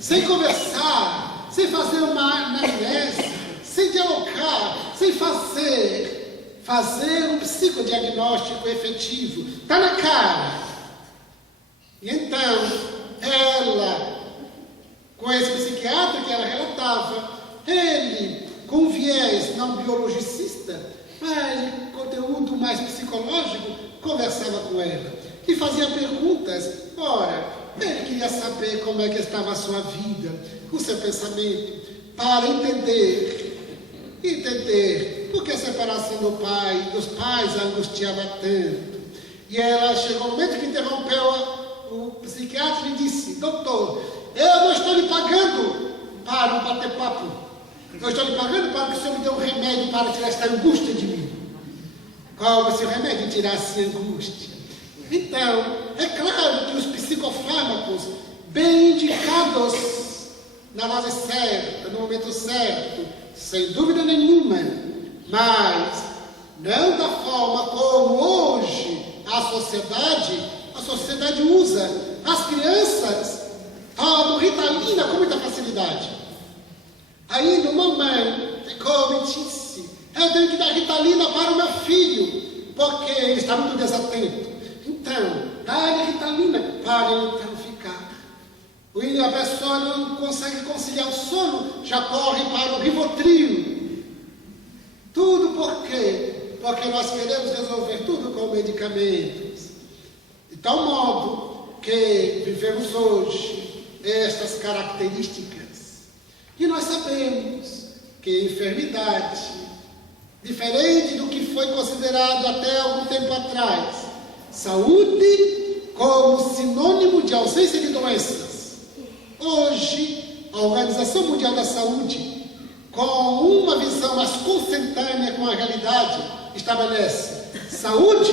Sem conversar, sem fazer uma anamnese, sem dialogar, sem fazer um psicodiagnóstico efetivo. Está na cara. E então, ela, com esse psiquiatra que ela relatava, ele, com viés não biologicista, mas conteúdo mais psicológico, conversava com ela e fazia perguntas. Ora, ele queria saber como é que estava a sua vida, o seu pensamento, para entender por que a separação dos pais a angustiava tanto. E ela chegou no momento que interrompeu o psiquiatra e disse: doutor, eu não estou lhe pagando para um bater-papo. Eu estou lhe pagando para que o senhor me dê um remédio para tirar esta angústia de mim. Como se o remédio tirasse a angústia. Então, é claro que os psicofármacos, bem indicados na dose certa, no momento certo, sem dúvida nenhuma, mas não da forma como hoje a sociedade usa. As crianças tomam Ritalina com muita facilidade. Ainda uma mãe ficou e disse: eu tenho que dar Ritalina para o meu filho, porque ele está muito desatento. Então, dá-lhe Ritalina para ele então ficar. E a pessoa não consegue conciliar o sono, já corre para o Rivotril. Tudo por quê? Porque nós queremos resolver tudo com medicamentos. De tal modo que vivemos hoje estas características. E nós sabemos que enfermidade, diferente do que foi considerado até algum tempo atrás, saúde como sinônimo de ausência de doenças. Hoje, a Organização Mundial da Saúde, com uma visão mais consentânea com a realidade, estabelece: saúde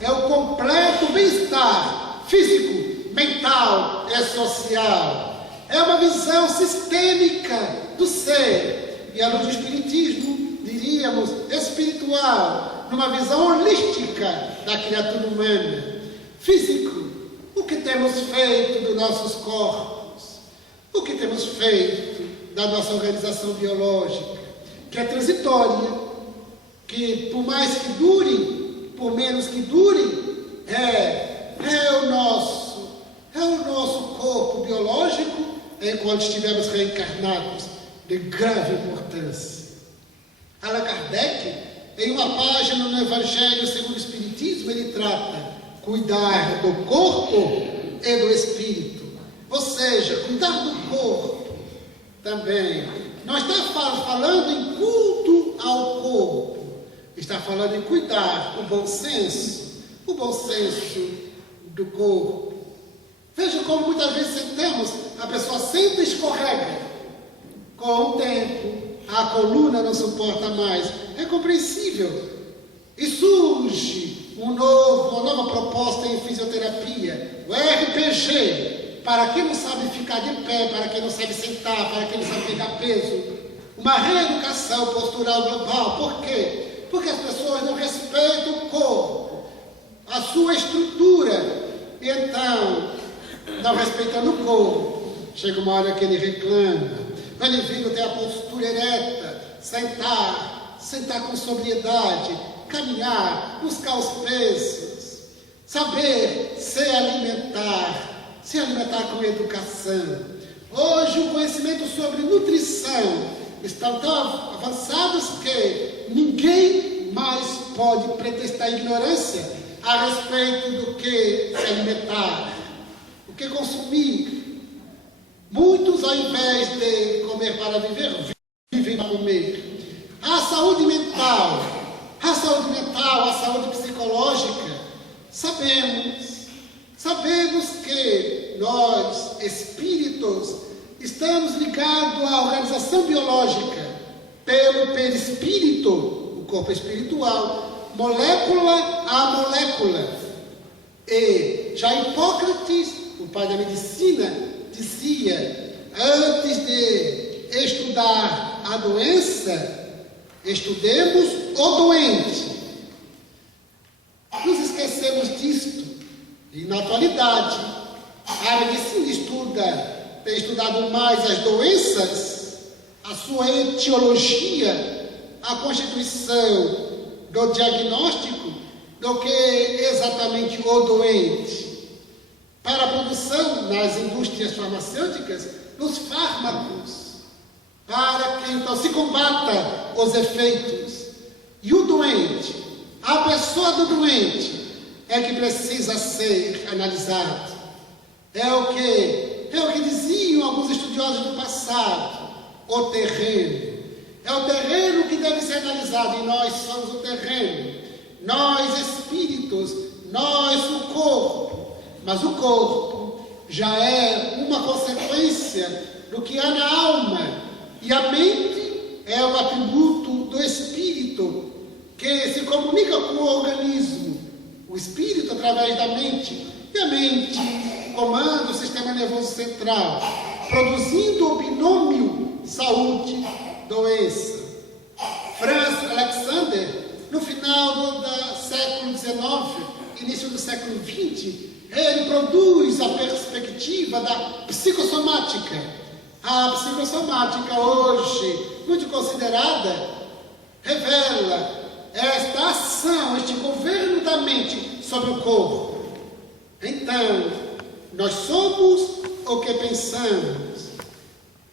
é o completo bem-estar físico, mental e social. É uma visão sistêmica do ser. E a luz do espiritismo, diríamos, espiritual, numa visão holística da criatura humana. Físico, o que temos feito dos nossos corpos, o que temos feito da nossa organização biológica, que é transitória, que por mais que dure, por menos que dure, é o nosso corpo biológico, enquanto estivermos reencarnados, de grave importância. Allan Kardec, em uma página no Evangelho segundo o Espiritismo, ele trata cuidar do corpo e do espírito. Ou seja, cuidar do corpo também. Não está falando em culto ao corpo. Está falando em cuidar o bom senso do corpo. Veja como muitas vezes sentamos, a pessoa senta e escorrega. Com o tempo, a coluna não suporta mais. É compreensível. E surge uma nova proposta em fisioterapia, o RPG, para quem não sabe ficar de pé, para quem não sabe sentar, para quem não sabe pegar peso. Uma reeducação postural global. Por quê? Porque as pessoas não respeitam o corpo, a sua estrutura. E então, não respeitando o corpo, chega uma hora que ele reclama. O indivíduo tem a postura ereta, sentar com sobriedade, caminhar, buscar os pesos, saber se alimentar com educação. Hoje o conhecimento sobre nutrição estão tão avançados que ninguém mais pode pretextar ignorância a respeito do que se alimentar, o que consumir. Muitos, ao invés de comer para viver, vivem para comer. A saúde mental, a saúde psicológica, sabemos que nós, espíritos, estamos ligados à organização biológica pelo perispírito, o corpo espiritual, molécula a molécula. E já Hipócrates, o pai da medicina, dizia, antes de estudar a doença, estudemos o doente. Nos esquecemos disto. E na atualidade, a medicina tem estudado mais as doenças, a sua etiologia, a constituição do diagnóstico, do que exatamente o doente. Para a produção nas indústrias farmacêuticas, dos fármacos, para que então se combata os efeitos. E o doente, a pessoa do doente, é que precisa ser analisado. É o que diziam alguns estudiosos do passado, o terreno. É o terreno que deve ser analisado, e nós somos o terreno. Nós, espíritos, nós, o corpo. Mas o corpo já é uma consequência do que há na alma. E a mente é o atributo do espírito, que se comunica com o organismo. O espírito através da mente. E a mente comanda o sistema nervoso central, produzindo o binômio saúde-doença. Franz Alexander, no final do século XIX, início do século XX, ele produz a perspectiva da psicossomática. A psicossomática, hoje muito considerada, revela esta ação, este governo da mente sobre o corpo. Então, nós somos o que pensamos.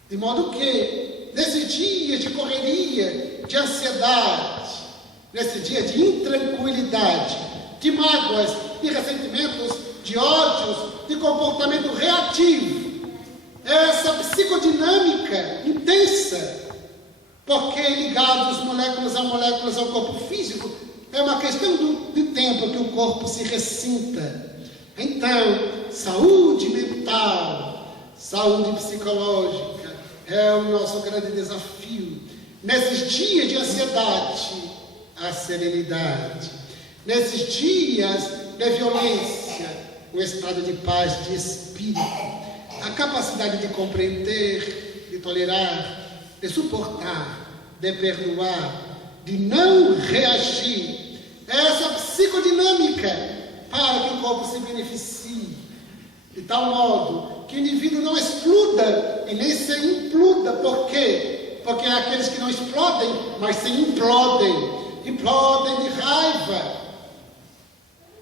De modo que, nesses dias de correria, de ansiedade, nesse dia de intranquilidade, de mágoas, de ressentimentos, de ódios, de comportamento reativo, essa psicodinâmica intensa, porque ligados moléculas a moléculas ao corpo físico, é uma questão de tempo que o corpo se ressinta. Então, saúde mental, saúde psicológica é o nosso grande desafio. Nesses dias de ansiedade, a serenidade. Nesses dias de violência, o estado de paz de espírito. A capacidade de compreender, de tolerar, de suportar, de perdoar, de não reagir. Essa psicodinâmica para que o corpo se beneficie, de tal modo que o indivíduo não exploda e nem se imploda. Por quê? Porque há aqueles que não explodem, mas se implodem. Implodem de raiva,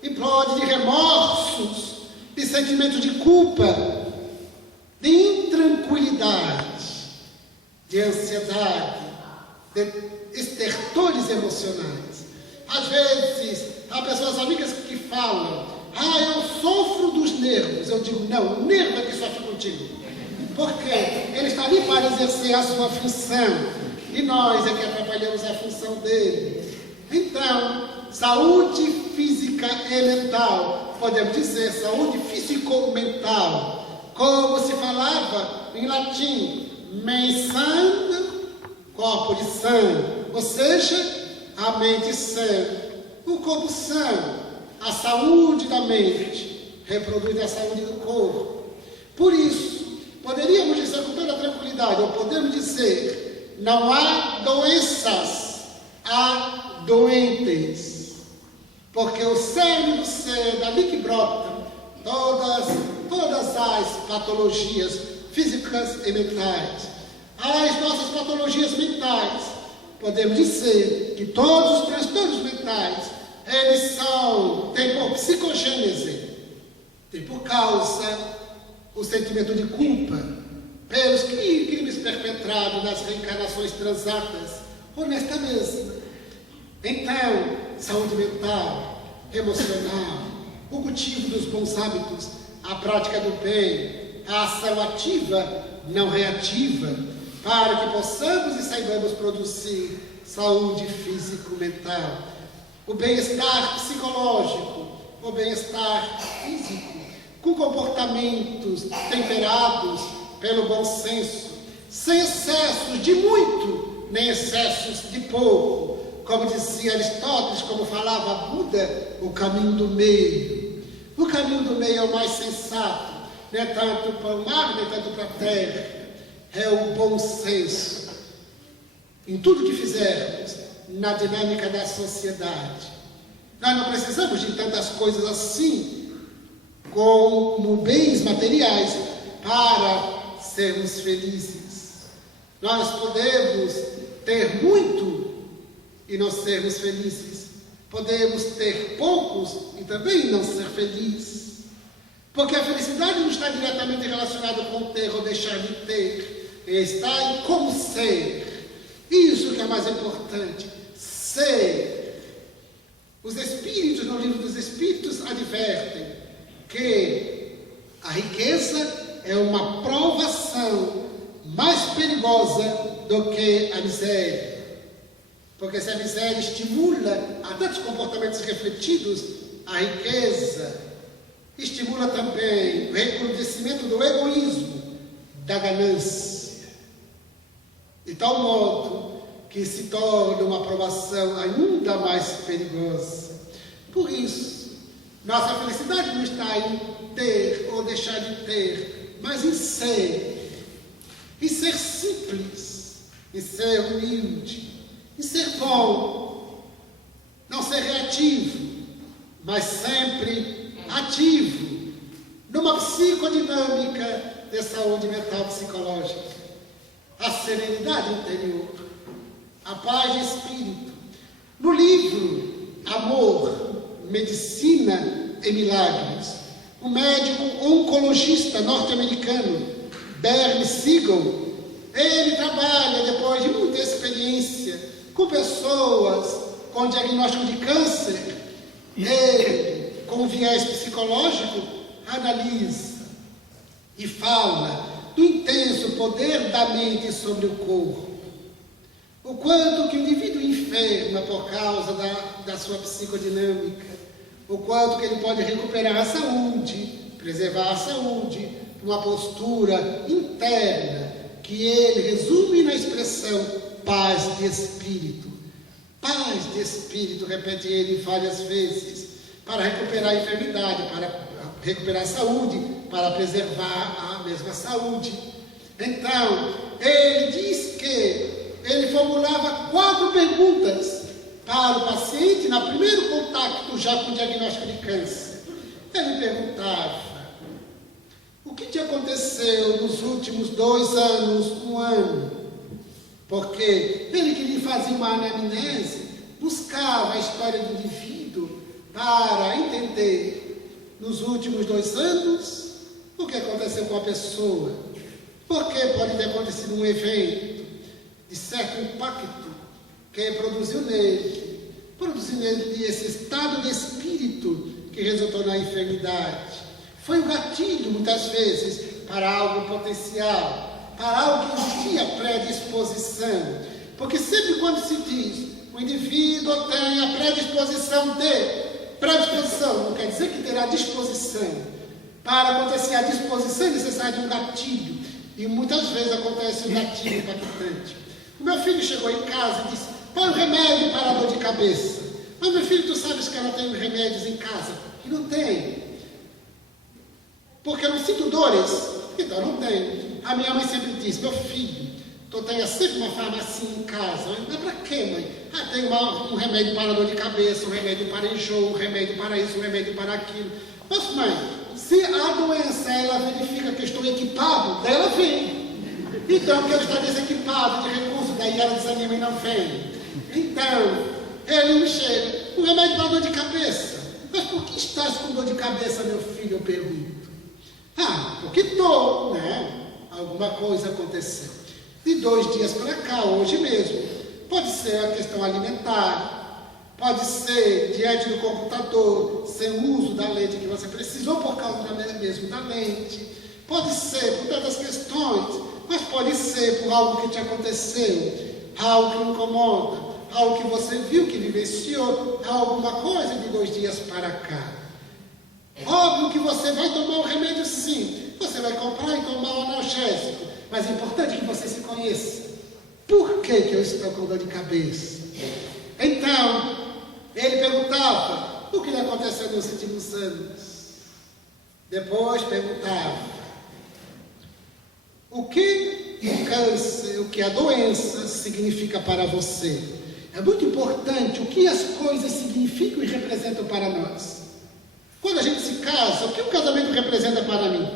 implodem de remorsos, de sentimento de culpa, de intranquilidade, de ansiedade, de estertores emocionais. Às vezes, há pessoas amigas que falam, eu sofro dos nervos. Eu digo, não, o nervo é que sofre contigo. Porque ele está ali para exercer a sua função. E nós é que atrapalhamos a função dele. Então, saúde física e mental, podemos dizer saúde físico-mental, como se falava em latim, mens sana, corpore sano, ou seja, a mente sã, o corpo sã, a saúde da mente reproduz a saúde do corpo. Por isso, poderíamos dizer com toda tranquilidade, ou podemos dizer, não há doenças, há doentes. Porque o cerne do ser, dali que brotam todas as patologias físicas e mentais. As nossas patologias mentais, podemos dizer que todos os transtornos mentais, eles têm por psicogênese, tem por causa o sentimento de culpa pelos crimes perpetrados nas reencarnações transatas ou nesta mesa. Então, saúde mental, emocional, o cultivo dos bons hábitos, a prática do bem, a ação ativa, não reativa, para que possamos e saibamos produzir saúde físico-mental, o bem-estar psicológico, o bem-estar físico, com comportamentos temperados pelo bom senso, sem excessos de muito, nem excessos de pouco. Como dizia Aristóteles, como falava Buda, o caminho do meio. O caminho do meio é o mais sensato, não é tanto para o mar, nem tanto para a terra. É o bom senso. Em tudo que fizermos, na dinâmica da sociedade. Nós não precisamos de tantas coisas assim, como bens materiais, para sermos felizes. Nós podemos ter muito e não sermos felizes. Podemos ter poucos e também não ser felizes. Porque a felicidade não está diretamente relacionada com ter ou deixar de ter. Está em como ser. Isso que é mais importante. Ser. Os Espíritos, no livro dos Espíritos, advertem que a riqueza é uma provação mais perigosa do que a miséria. Porque se a miséria estimula a tantos comportamentos refletidos, a riqueza estimula também o recrudescimento do egoísmo, da ganância. De tal modo que se torna uma provação ainda mais perigosa. Por isso, nossa felicidade não está em ter ou deixar de ter, mas em ser. Em ser simples, em ser humilde, em ser bom, não ser reativo, mas sempre ativo, numa psicodinâmica de saúde mental psicológica. A serenidade interior, a paz de espírito. No livro Amor, Medicina e Milagres, o médico oncologista norte-americano Bernie Siegel, ele trabalha, depois de muita experiência, com pessoas com diagnóstico de câncer. Ele, com viés psicológico, analisa e fala do intenso poder da mente sobre o corpo. O quanto que o indivíduo enferma por causa da sua psicodinâmica, o quanto que ele pode recuperar a saúde, preservar a saúde, uma postura interna, que ele resume na expressão paz de espírito. Paz de espírito, repete ele várias vezes, para recuperar a enfermidade, para recuperar a saúde, para preservar a mesma saúde. Então, ele diz que ele formulava 4 perguntas para o paciente no primeiro contato já com o diagnóstico de câncer. Ele perguntava: o que te aconteceu nos últimos 2 anos, 1 ano? Porque ele que lhe fazia uma anamnese, buscava a história do indivíduo para entender nos últimos 2 anos o que aconteceu com a pessoa. Porque pode ter acontecido um evento de certo impacto que produziu nele esse estado de espírito que resultou na enfermidade. Foi o gatilho, muitas vezes, para algo potencial, para algo que existia predisposição. Porque sempre quando se diz o indivíduo tem a predisposição não quer dizer que terá disposição. Para acontecer a disposição é necessário de um gatilho. E muitas vezes acontece um gatilho impactante. O meu filho chegou em casa e disse: põe um remédio para a dor de cabeça. Mas meu filho, tu sabes que eu não tenho remédios em casa? E não tem. Porque eu não sinto dores. Então não tenho. A minha mãe sempre diz: meu filho, tu tenha sempre uma farmácia em casa. Mas para quê, mãe? Tem um remédio para a dor de cabeça, um remédio para enjoo, um remédio para isso, um remédio para aquilo. Mas mãe, se a doença ela verifica que eu estou equipado, daí ela vem. Então, que eu estou desequipado de recursos, daí ela desanima e não vem. Então, ele me chega, um remédio para dor de cabeça. Mas por que estás com dor de cabeça, meu filho? Eu pergunto. Porque estou, né? Alguma coisa aconteceu. De 2 dias para cá, hoje mesmo. Pode ser a questão alimentar, pode ser diante do computador, sem uso da lente que você precisou por causa mesmo da lente. Pode ser por tantas questões, mas pode ser por algo que te aconteceu, algo que incomoda, algo que você viu, que vivenciou, alguma coisa de 2 dias para cá. Óbvio que você vai tomar o remédio sim, você vai comprar e tomar o analgésico, mas é importante que você se conheça. Por que eu estou com dor de cabeça? Então, ele perguntava o que lhe aconteceu nos últimos anos. Depois perguntava o que o câncer, o que a doença significa para você. É muito importante o que as coisas significam e representam para nós. Quando a gente se casa, o que o casamento representa para mim?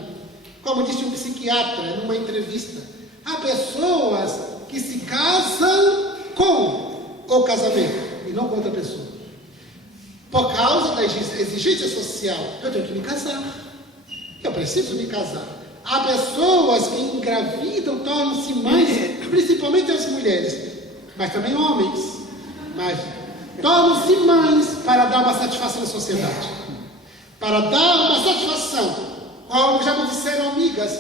Como disse um psiquiatra numa entrevista, há pessoas que se casam com o casamento e não com outra pessoa. Por causa da exigência social, eu tenho que me casar. Eu preciso me casar. Há pessoas que engravidam, tornam-se mães, principalmente as mulheres, mas também homens. Mas tornam-se mães para dar uma satisfação à sociedade. Para dar uma satisfação. Como já me disseram amigas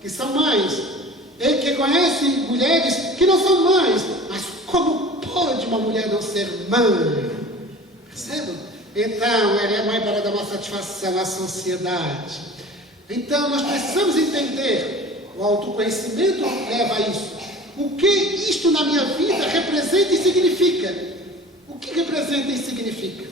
que são mães, e que conhecem mulheres que não são mães. Mas como pode uma mulher não ser mãe? Percebam? Então, ela é mãe para dar uma satisfação à sociedade. Então, nós precisamos entender, o autoconhecimento leva a isso. O que isto na minha vida representa e significa? O que representa e significa?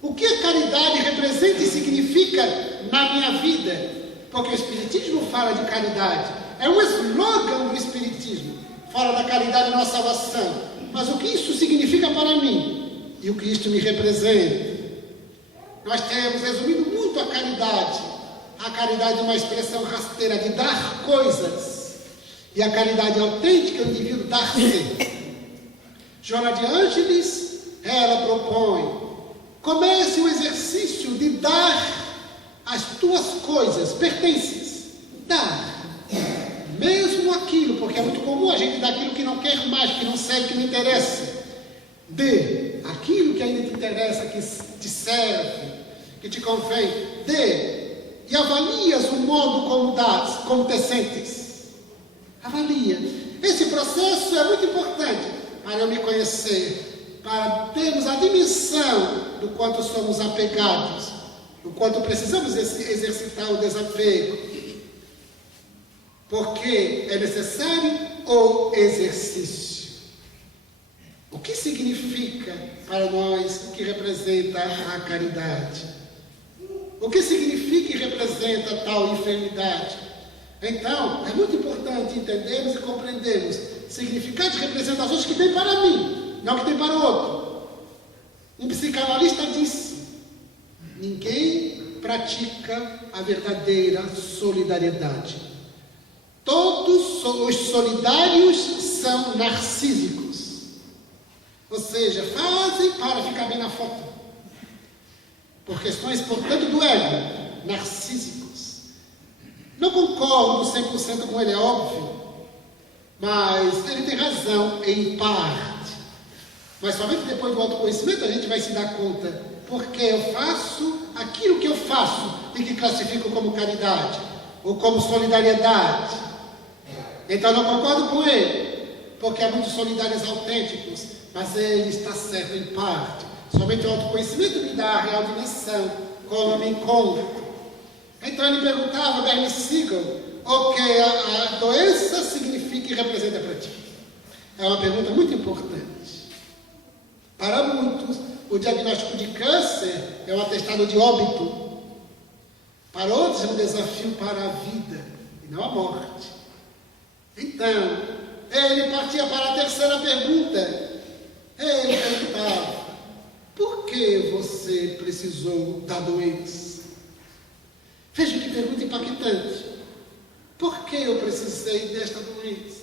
O que a caridade representa e significa na minha vida? Porque o Espiritismo fala de caridade. É um slogan do Espiritismo. Fala da caridade e nossa salvação. Mas o que isso significa para mim? E o que isto me representa? Nós temos resumido muito a caridade. A caridade é uma expressão rasteira de dar coisas. E a caridade autêntica é o indivíduo dar-se. Joana de Ângeles, ela propõe: comece o exercício de dar as tuas coisas, pertences. Dar. Mesmo aquilo, porque é muito comum a gente dar aquilo que não quer mais, que não serve, que não interessa. Dê aquilo que ainda te interessa, que te serve, que te convém. Dê. E avalias o modo como dás, como te sentes. Avalia. Esse processo é muito importante para eu me conhecer, para termos a dimensão do quanto somos apegados, do quanto precisamos exercitar o desapego. Porque é necessário o exercício. O que significa para nós, o que representa a caridade? O que significa e representa tal enfermidade? Então, é muito importante entendermos e compreendermos significados e representações que tem para mim, não que tem para o outro. Um psicanalista disse: ninguém pratica a verdadeira solidariedade. Todos os solidários são narcísicos. Ou seja, fazem para ficar bem na foto. Por questões, portanto, do ego, narcísicos. Não concordo 100% com ele, é óbvio. Mas ele tem razão em parte. Mas somente depois do autoconhecimento a gente vai se dar conta porque eu faço aquilo que eu faço e que classifico como caridade ou como solidariedade. Então não concordo com ele, porque há muitos solidários autênticos, mas ele está certo em parte. Somente o autoconhecimento me dá a real dimensão, como eu me encontro. Então ele perguntava, Bernie Siegel, o que a doença significa e representa para ti? É uma pergunta muito importante. Para muitos, o diagnóstico de câncer é um atestado de óbito. Para outros, é um desafio para a vida e não a morte. Então, ele partia para a terceira pergunta. Ele perguntava, por que você precisou da doença? Veja que pergunta impactante. Por que eu precisei desta doença?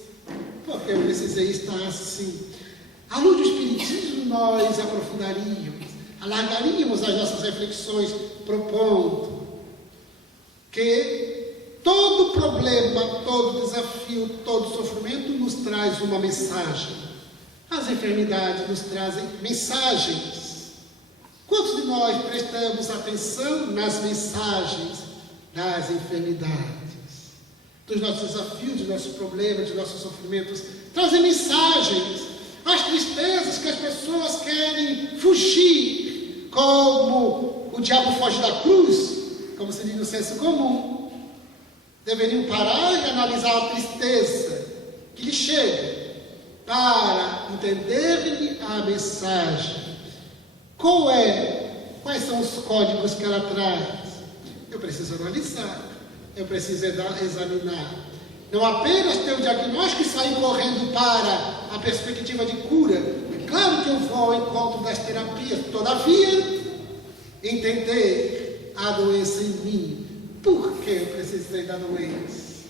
Por que eu precisei estar assim? À luz do Espiritismo, nós aprofundaríamos, alargaríamos as nossas reflexões, propondo que todo problema, todo desafio, todo sofrimento nos traz uma mensagem. As enfermidades nos trazem mensagens. Quantos de nós prestamos atenção nas mensagens das enfermidades? Dos nossos desafios, dos nossos problemas, dos nossos sofrimentos, trazem mensagens. As tristezas que as pessoas querem fugir, como o diabo foge da cruz, como se diz no senso comum, deveriam parar e analisar a tristeza que lhe chega, para entender-lhe a mensagem. Quais são os códigos que ela traz? Eu preciso analisar, eu preciso examinar. Não apenas ter o diagnóstico e sair correndo para a perspectiva de cura. É claro que eu vou ao encontro das terapias, todavia, entender a doença em mim. Por que eu precisei da doença?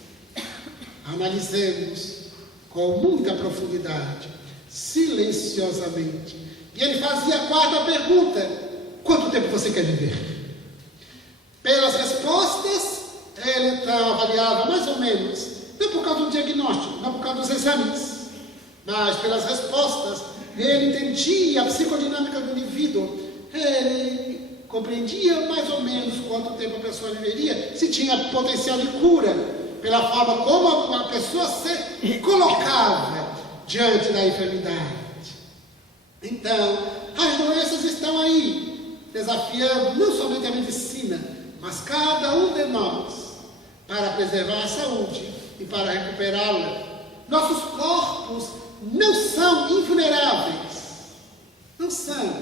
Analisemos com muita profundidade, silenciosamente. E ele fazia a quarta pergunta: quanto tempo você quer viver? Pelas respostas, ele então avaliava mais ou menos, não por causa do diagnóstico, não por causa dos exames, mas pelas respostas, ele entendia a psicodinâmica do indivíduo, ele compreendia mais ou menos quanto tempo a pessoa viveria, se tinha potencial de cura, pela forma como a pessoa se colocava diante da enfermidade. Então, as doenças estão aí, desafiando não somente a medicina, mas cada um de nós, para preservar a saúde e para recuperá-la. Nossos corpos não são invulneráveis. Não são.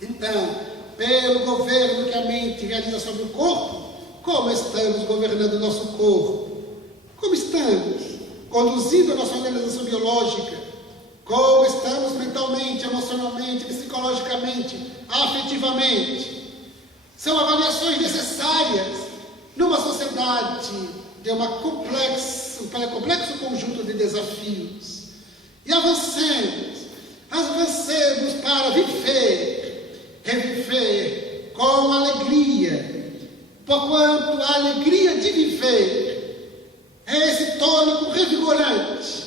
Então, pelo governo que a mente realiza sobre o corpo, como estamos governando o nosso corpo? Como estamos conduzindo a nossa organização biológica? Como estamos mentalmente, emocionalmente, psicologicamente, afetivamente? São avaliações necessárias numa sociedade de um complexo conjunto de desafios. E avancemos para viver, reviver com alegria, porquanto a alegria de viver é esse tônico revigorante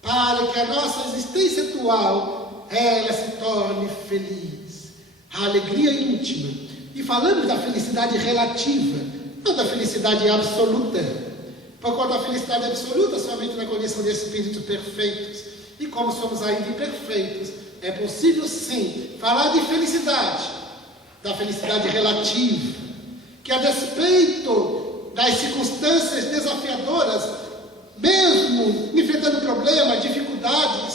para que a nossa existência atual ela se torne feliz. A alegria íntima. E falamos da felicidade relativa, não da felicidade absoluta. Porquanto a felicidade absoluta somente na condição de espíritos perfeitos. E como somos ainda imperfeitos, é possível sim falar de felicidade, da felicidade relativa, que a despeito das circunstâncias desafiadoras, mesmo enfrentando problemas, dificuldades,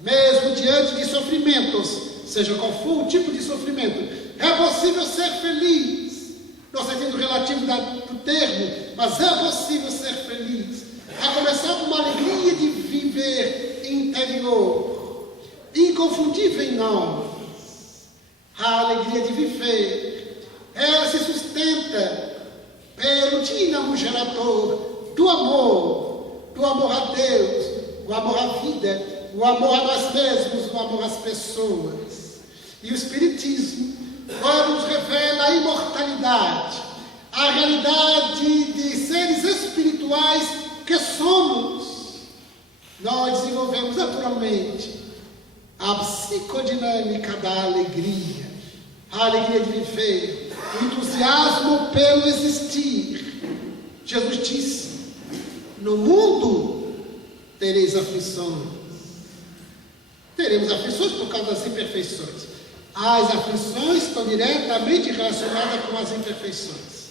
mesmo diante de sofrimentos, seja qual for o tipo de sofrimento, é possível ser feliz, no sentido relativo do termo, mas é possível ser feliz, a começar com uma alegria de viver interior, inconfundível em nós. A alegria de viver, ela se sustenta pelo dínamo gerador do amor a Deus, o amor à vida, o amor a nós mesmos, o amor às pessoas. E o Espiritismo, quando nos revela a imortalidade, a realidade de seres espirituais que somos, nós desenvolvemos naturalmente a psicodinâmica da alegria. a alegria de viver, o entusiasmo pelo existir. Jesus disse: no mundo tereis aflições. Teremos aflições por causa das imperfeições. As aflições estão diretamente relacionadas com as imperfeições.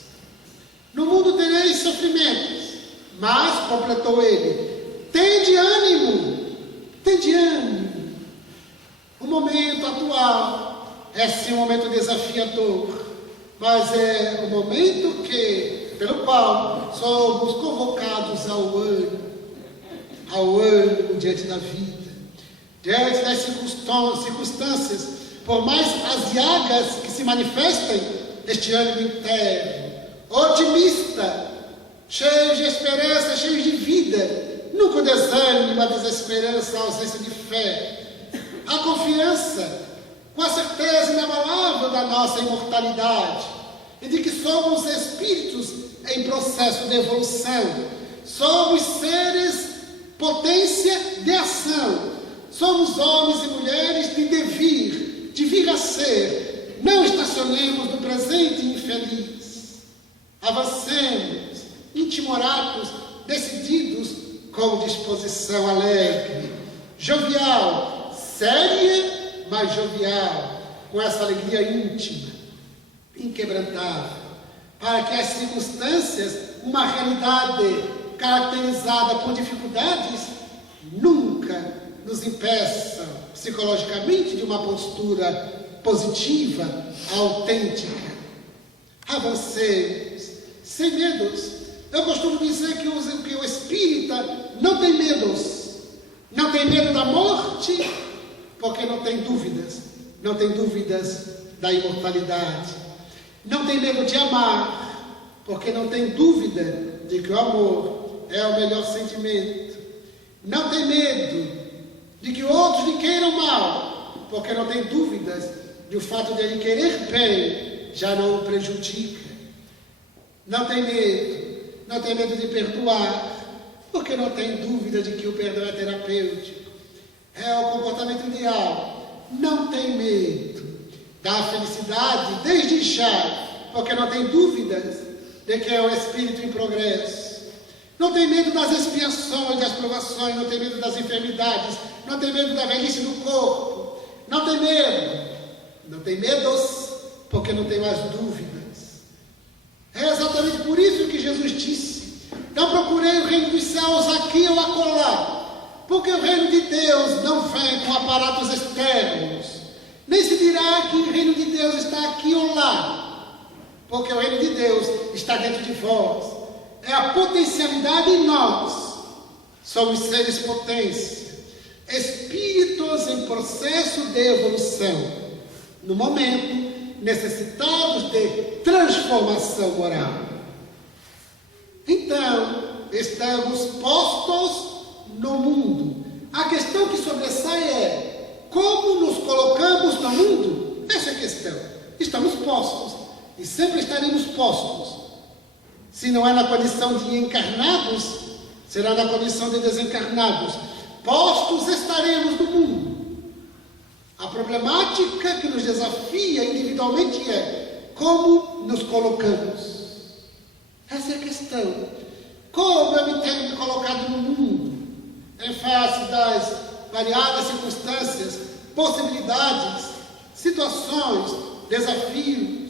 No mundo tereis sofrimentos, mas, completou ele, tende ânimo. O momento atual é sim um momento desafiador, mas é um momento pelo qual somos convocados ao ânimo diante da vida, diante das circunstâncias, por mais aziagas que se manifestem, este ânimo interno, otimista, cheio de esperança, cheio de vida, nunca o desânimo, a desesperança, a ausência de fé, a confiança, com a certeza inabalável da nossa imortalidade e de que somos espíritos em processo de evolução, somos seres potência de ação, somos homens e mulheres de devir, de vir a ser. Não estacionemos no presente infeliz, avancemos, intimoratos, decididos, com disposição alegre, jovial, séria, mas jovial, com essa alegria íntima, inquebrantável, para que as circunstâncias, uma realidade caracterizada por dificuldades, nunca nos impeçam psicologicamente de uma postura positiva, autêntica. Avancemos, sem medos. Eu costumo dizer que o espírita não tem medos. Não tem medo da morte, porque não tem dúvidas da imortalidade. Não tem medo de amar, porque não tem dúvida de que o amor é o melhor sentimento. Não tem medo de que outros lhe queiram mal, porque não tem dúvidas do fato de ele querer bem já não o prejudica. Não tem medo de perdoar, porque não tem dúvida de que o perdão é terapêutico, é o comportamento ideal. Não tem medo da felicidade desde já, porque não tem dúvidas de que é o espírito em progresso. Não tem medo das expiações, das provações, não tem medo das enfermidades, não tem medo da velhice do corpo, não tem medos, porque não tem mais dúvidas. É exatamente por isso que Jesus disse: não procurei o reino dos céus aqui ou acolá, porque o reino de Deus não vem com aparatos externos, nem se dirá que o reino de Deus está aqui ou lá, porque o reino de Deus está dentro de vós, é a potencialidade em nós. Somos seres potência, espíritos em processo de evolução, no momento necessitados de transformação moral. Então, estamos postos no mundo. A questão que sobressai é: como nos colocamos no mundo? Essa é a questão. Estamos postos e sempre estaremos postos. Se não é na condição de encarnados, será na condição de desencarnados. Postos estaremos no mundo. A problemática que nos desafia individualmente é: como nos colocamos? Essa é a questão. Como eu me tenho me colocado no mundo, em face das variadas circunstâncias, possibilidades, situações, desafios?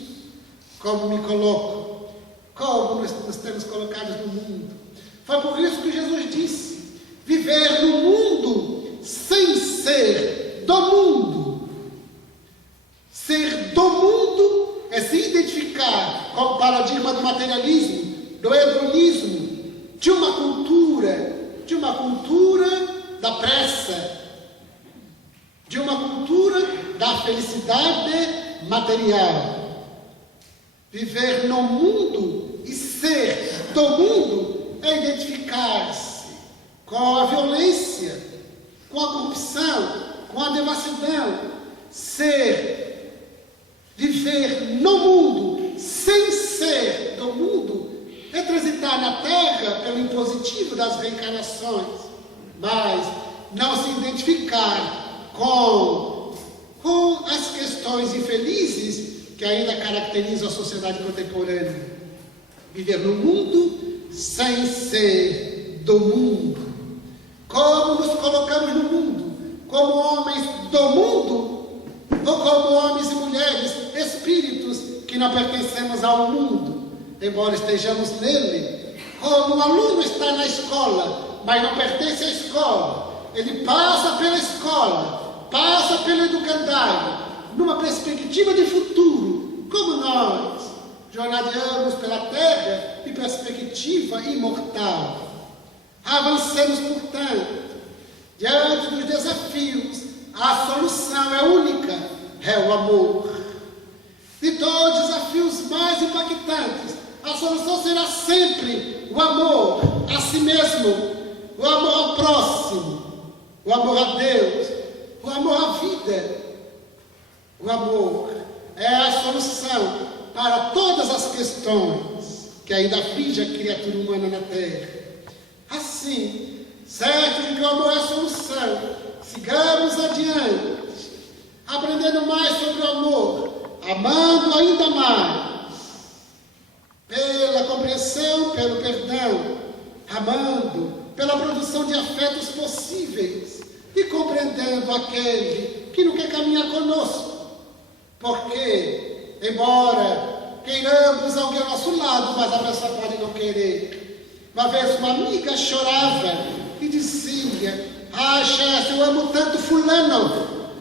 Como me coloco? Como nós temos colocados no mundo? Foi por isso que Jesus disse: viver no mundo sem ser do mundo. Ser do mundo é se identificar com o paradigma do materialismo, do hedonismo, de uma cultura da pressa, de uma cultura da felicidade material. Viver no mundo e ser do mundo é identificar-se com a violência, com a corrupção, com a devassidão. Viver no mundo sem ser do mundo é transitar na Terra pelo impositivo das reencarnações, mas não se identificar com as questões infelizes que ainda caracterizam a sociedade contemporânea. Viver no mundo sem ser do mundo. Como nos colocamos no mundo? Como homens do mundo? Ou como homens e mulheres, espíritos que não pertencemos ao mundo, embora estejamos nele? Como o aluno está na escola, mas não pertence à escola. Ele passa pela escola, passa pelo educandário, numa perspectiva de futuro, como nós, jornadeamos pela terra em perspectiva imortal. Avancemos, portanto, diante dos desafios, a solução é única, é o amor. De todos os desafios mais impactantes, a solução será sempre o amor a si mesmo, o amor ao próximo, o amor a Deus, o amor à vida. O amor é a solução para todas as questões que ainda afligem a criatura humana na Terra. Assim, certo de que o amor é a solução, sigamos adiante, aprendendo mais sobre o amor, amando ainda mais, pela compreensão, pelo perdão, amando, pela produção de afetos possíveis e compreendendo aquele que não quer caminhar conosco. Porque, embora queiramos alguém ao nosso lado, mas a pessoa pode não querer. Uma vez uma amiga chorava e dizia: ah, chefe, eu amo tanto fulano,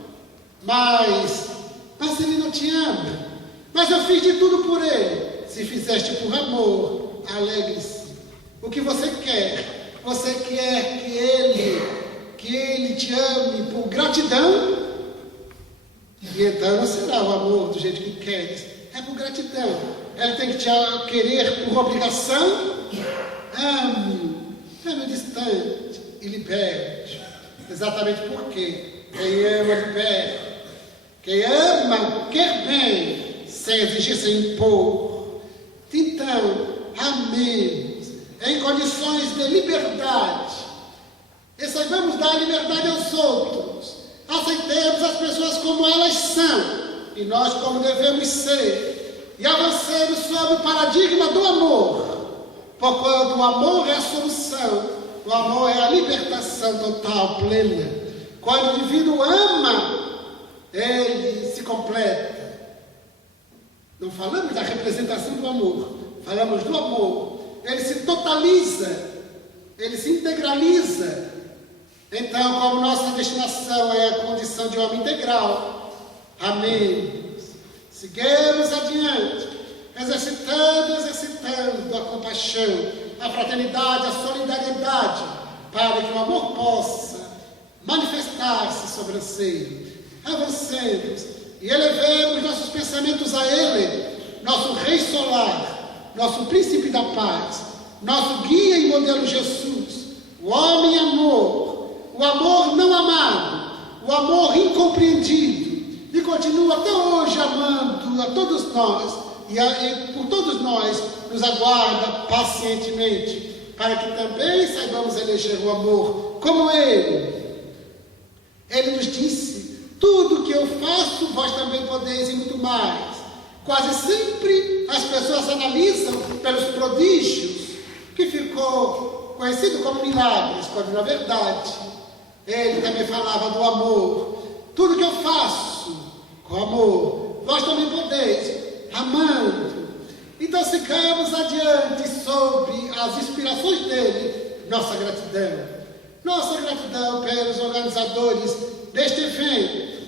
mas ele não te ama. Mas eu fiz de tudo por ele. Se fizeste por amor, alegre-se. O que você quer? Você quer que ele te ame por gratidão? E então não será o amor do jeito que queres, é por gratidão. Ele tem que te querer por obrigação? Ame distante e liberte. Exatamente porque quem ama libera. Quem ama quer bem, sem exigir, sem impor. Então, amemos em condições de liberdade. E saibamos dar liberdade aos outros. Aceitemos as pessoas como elas são e nós como devemos ser. E avancemos sobre o paradigma do amor. Porquanto o amor é a solução. O amor é a libertação total, plena. Quando o indivíduo ama, ele se completa. Não falamos da representação do amor, falamos do amor. Ele se totaliza, ele se integraliza. Então, como nossa destinação é a condição de homem integral, amemos, seguimos adiante, exercitando a compaixão, a fraternidade, a solidariedade, para que o amor possa manifestar-se sobre o seio. Avancemos e elevemos nossos pensamentos a Ele, nosso Rei Solar, nosso Príncipe da Paz, nosso guia e modelo Jesus, o homem amor, o amor não amado, o amor incompreendido, e continua até hoje amando a todos nós, e por todos nós nos aguarda pacientemente, para que também saibamos eleger o amor como Ele. Ele nos disse: tudo que eu faço, vós também podeis e muito mais. Quase sempre as pessoas analisam pelos prodígios, que ficou conhecido como milagres, quando na verdade ele também falava do amor. Tudo que eu faço com amor, vós também podeis, amando. Então sigamos adiante sobre as inspirações dele, nossa gratidão. Nossa gratidão pelos organizadores deste evento,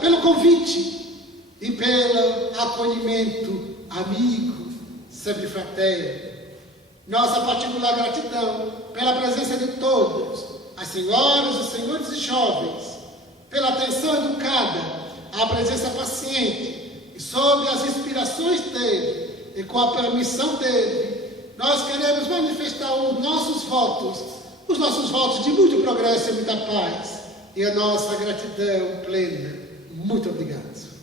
pelo convite e pelo acolhimento amigo, sempre fraterno. Nossa particular gratidão pela presença de todos, as senhoras, os senhores e jovens, pela atenção educada, a presença paciente e sob as inspirações dele e com a permissão dele, nós queremos manifestar os nossos votos de muito progresso e muita paz e a nossa gratidão plena. Muito obrigado.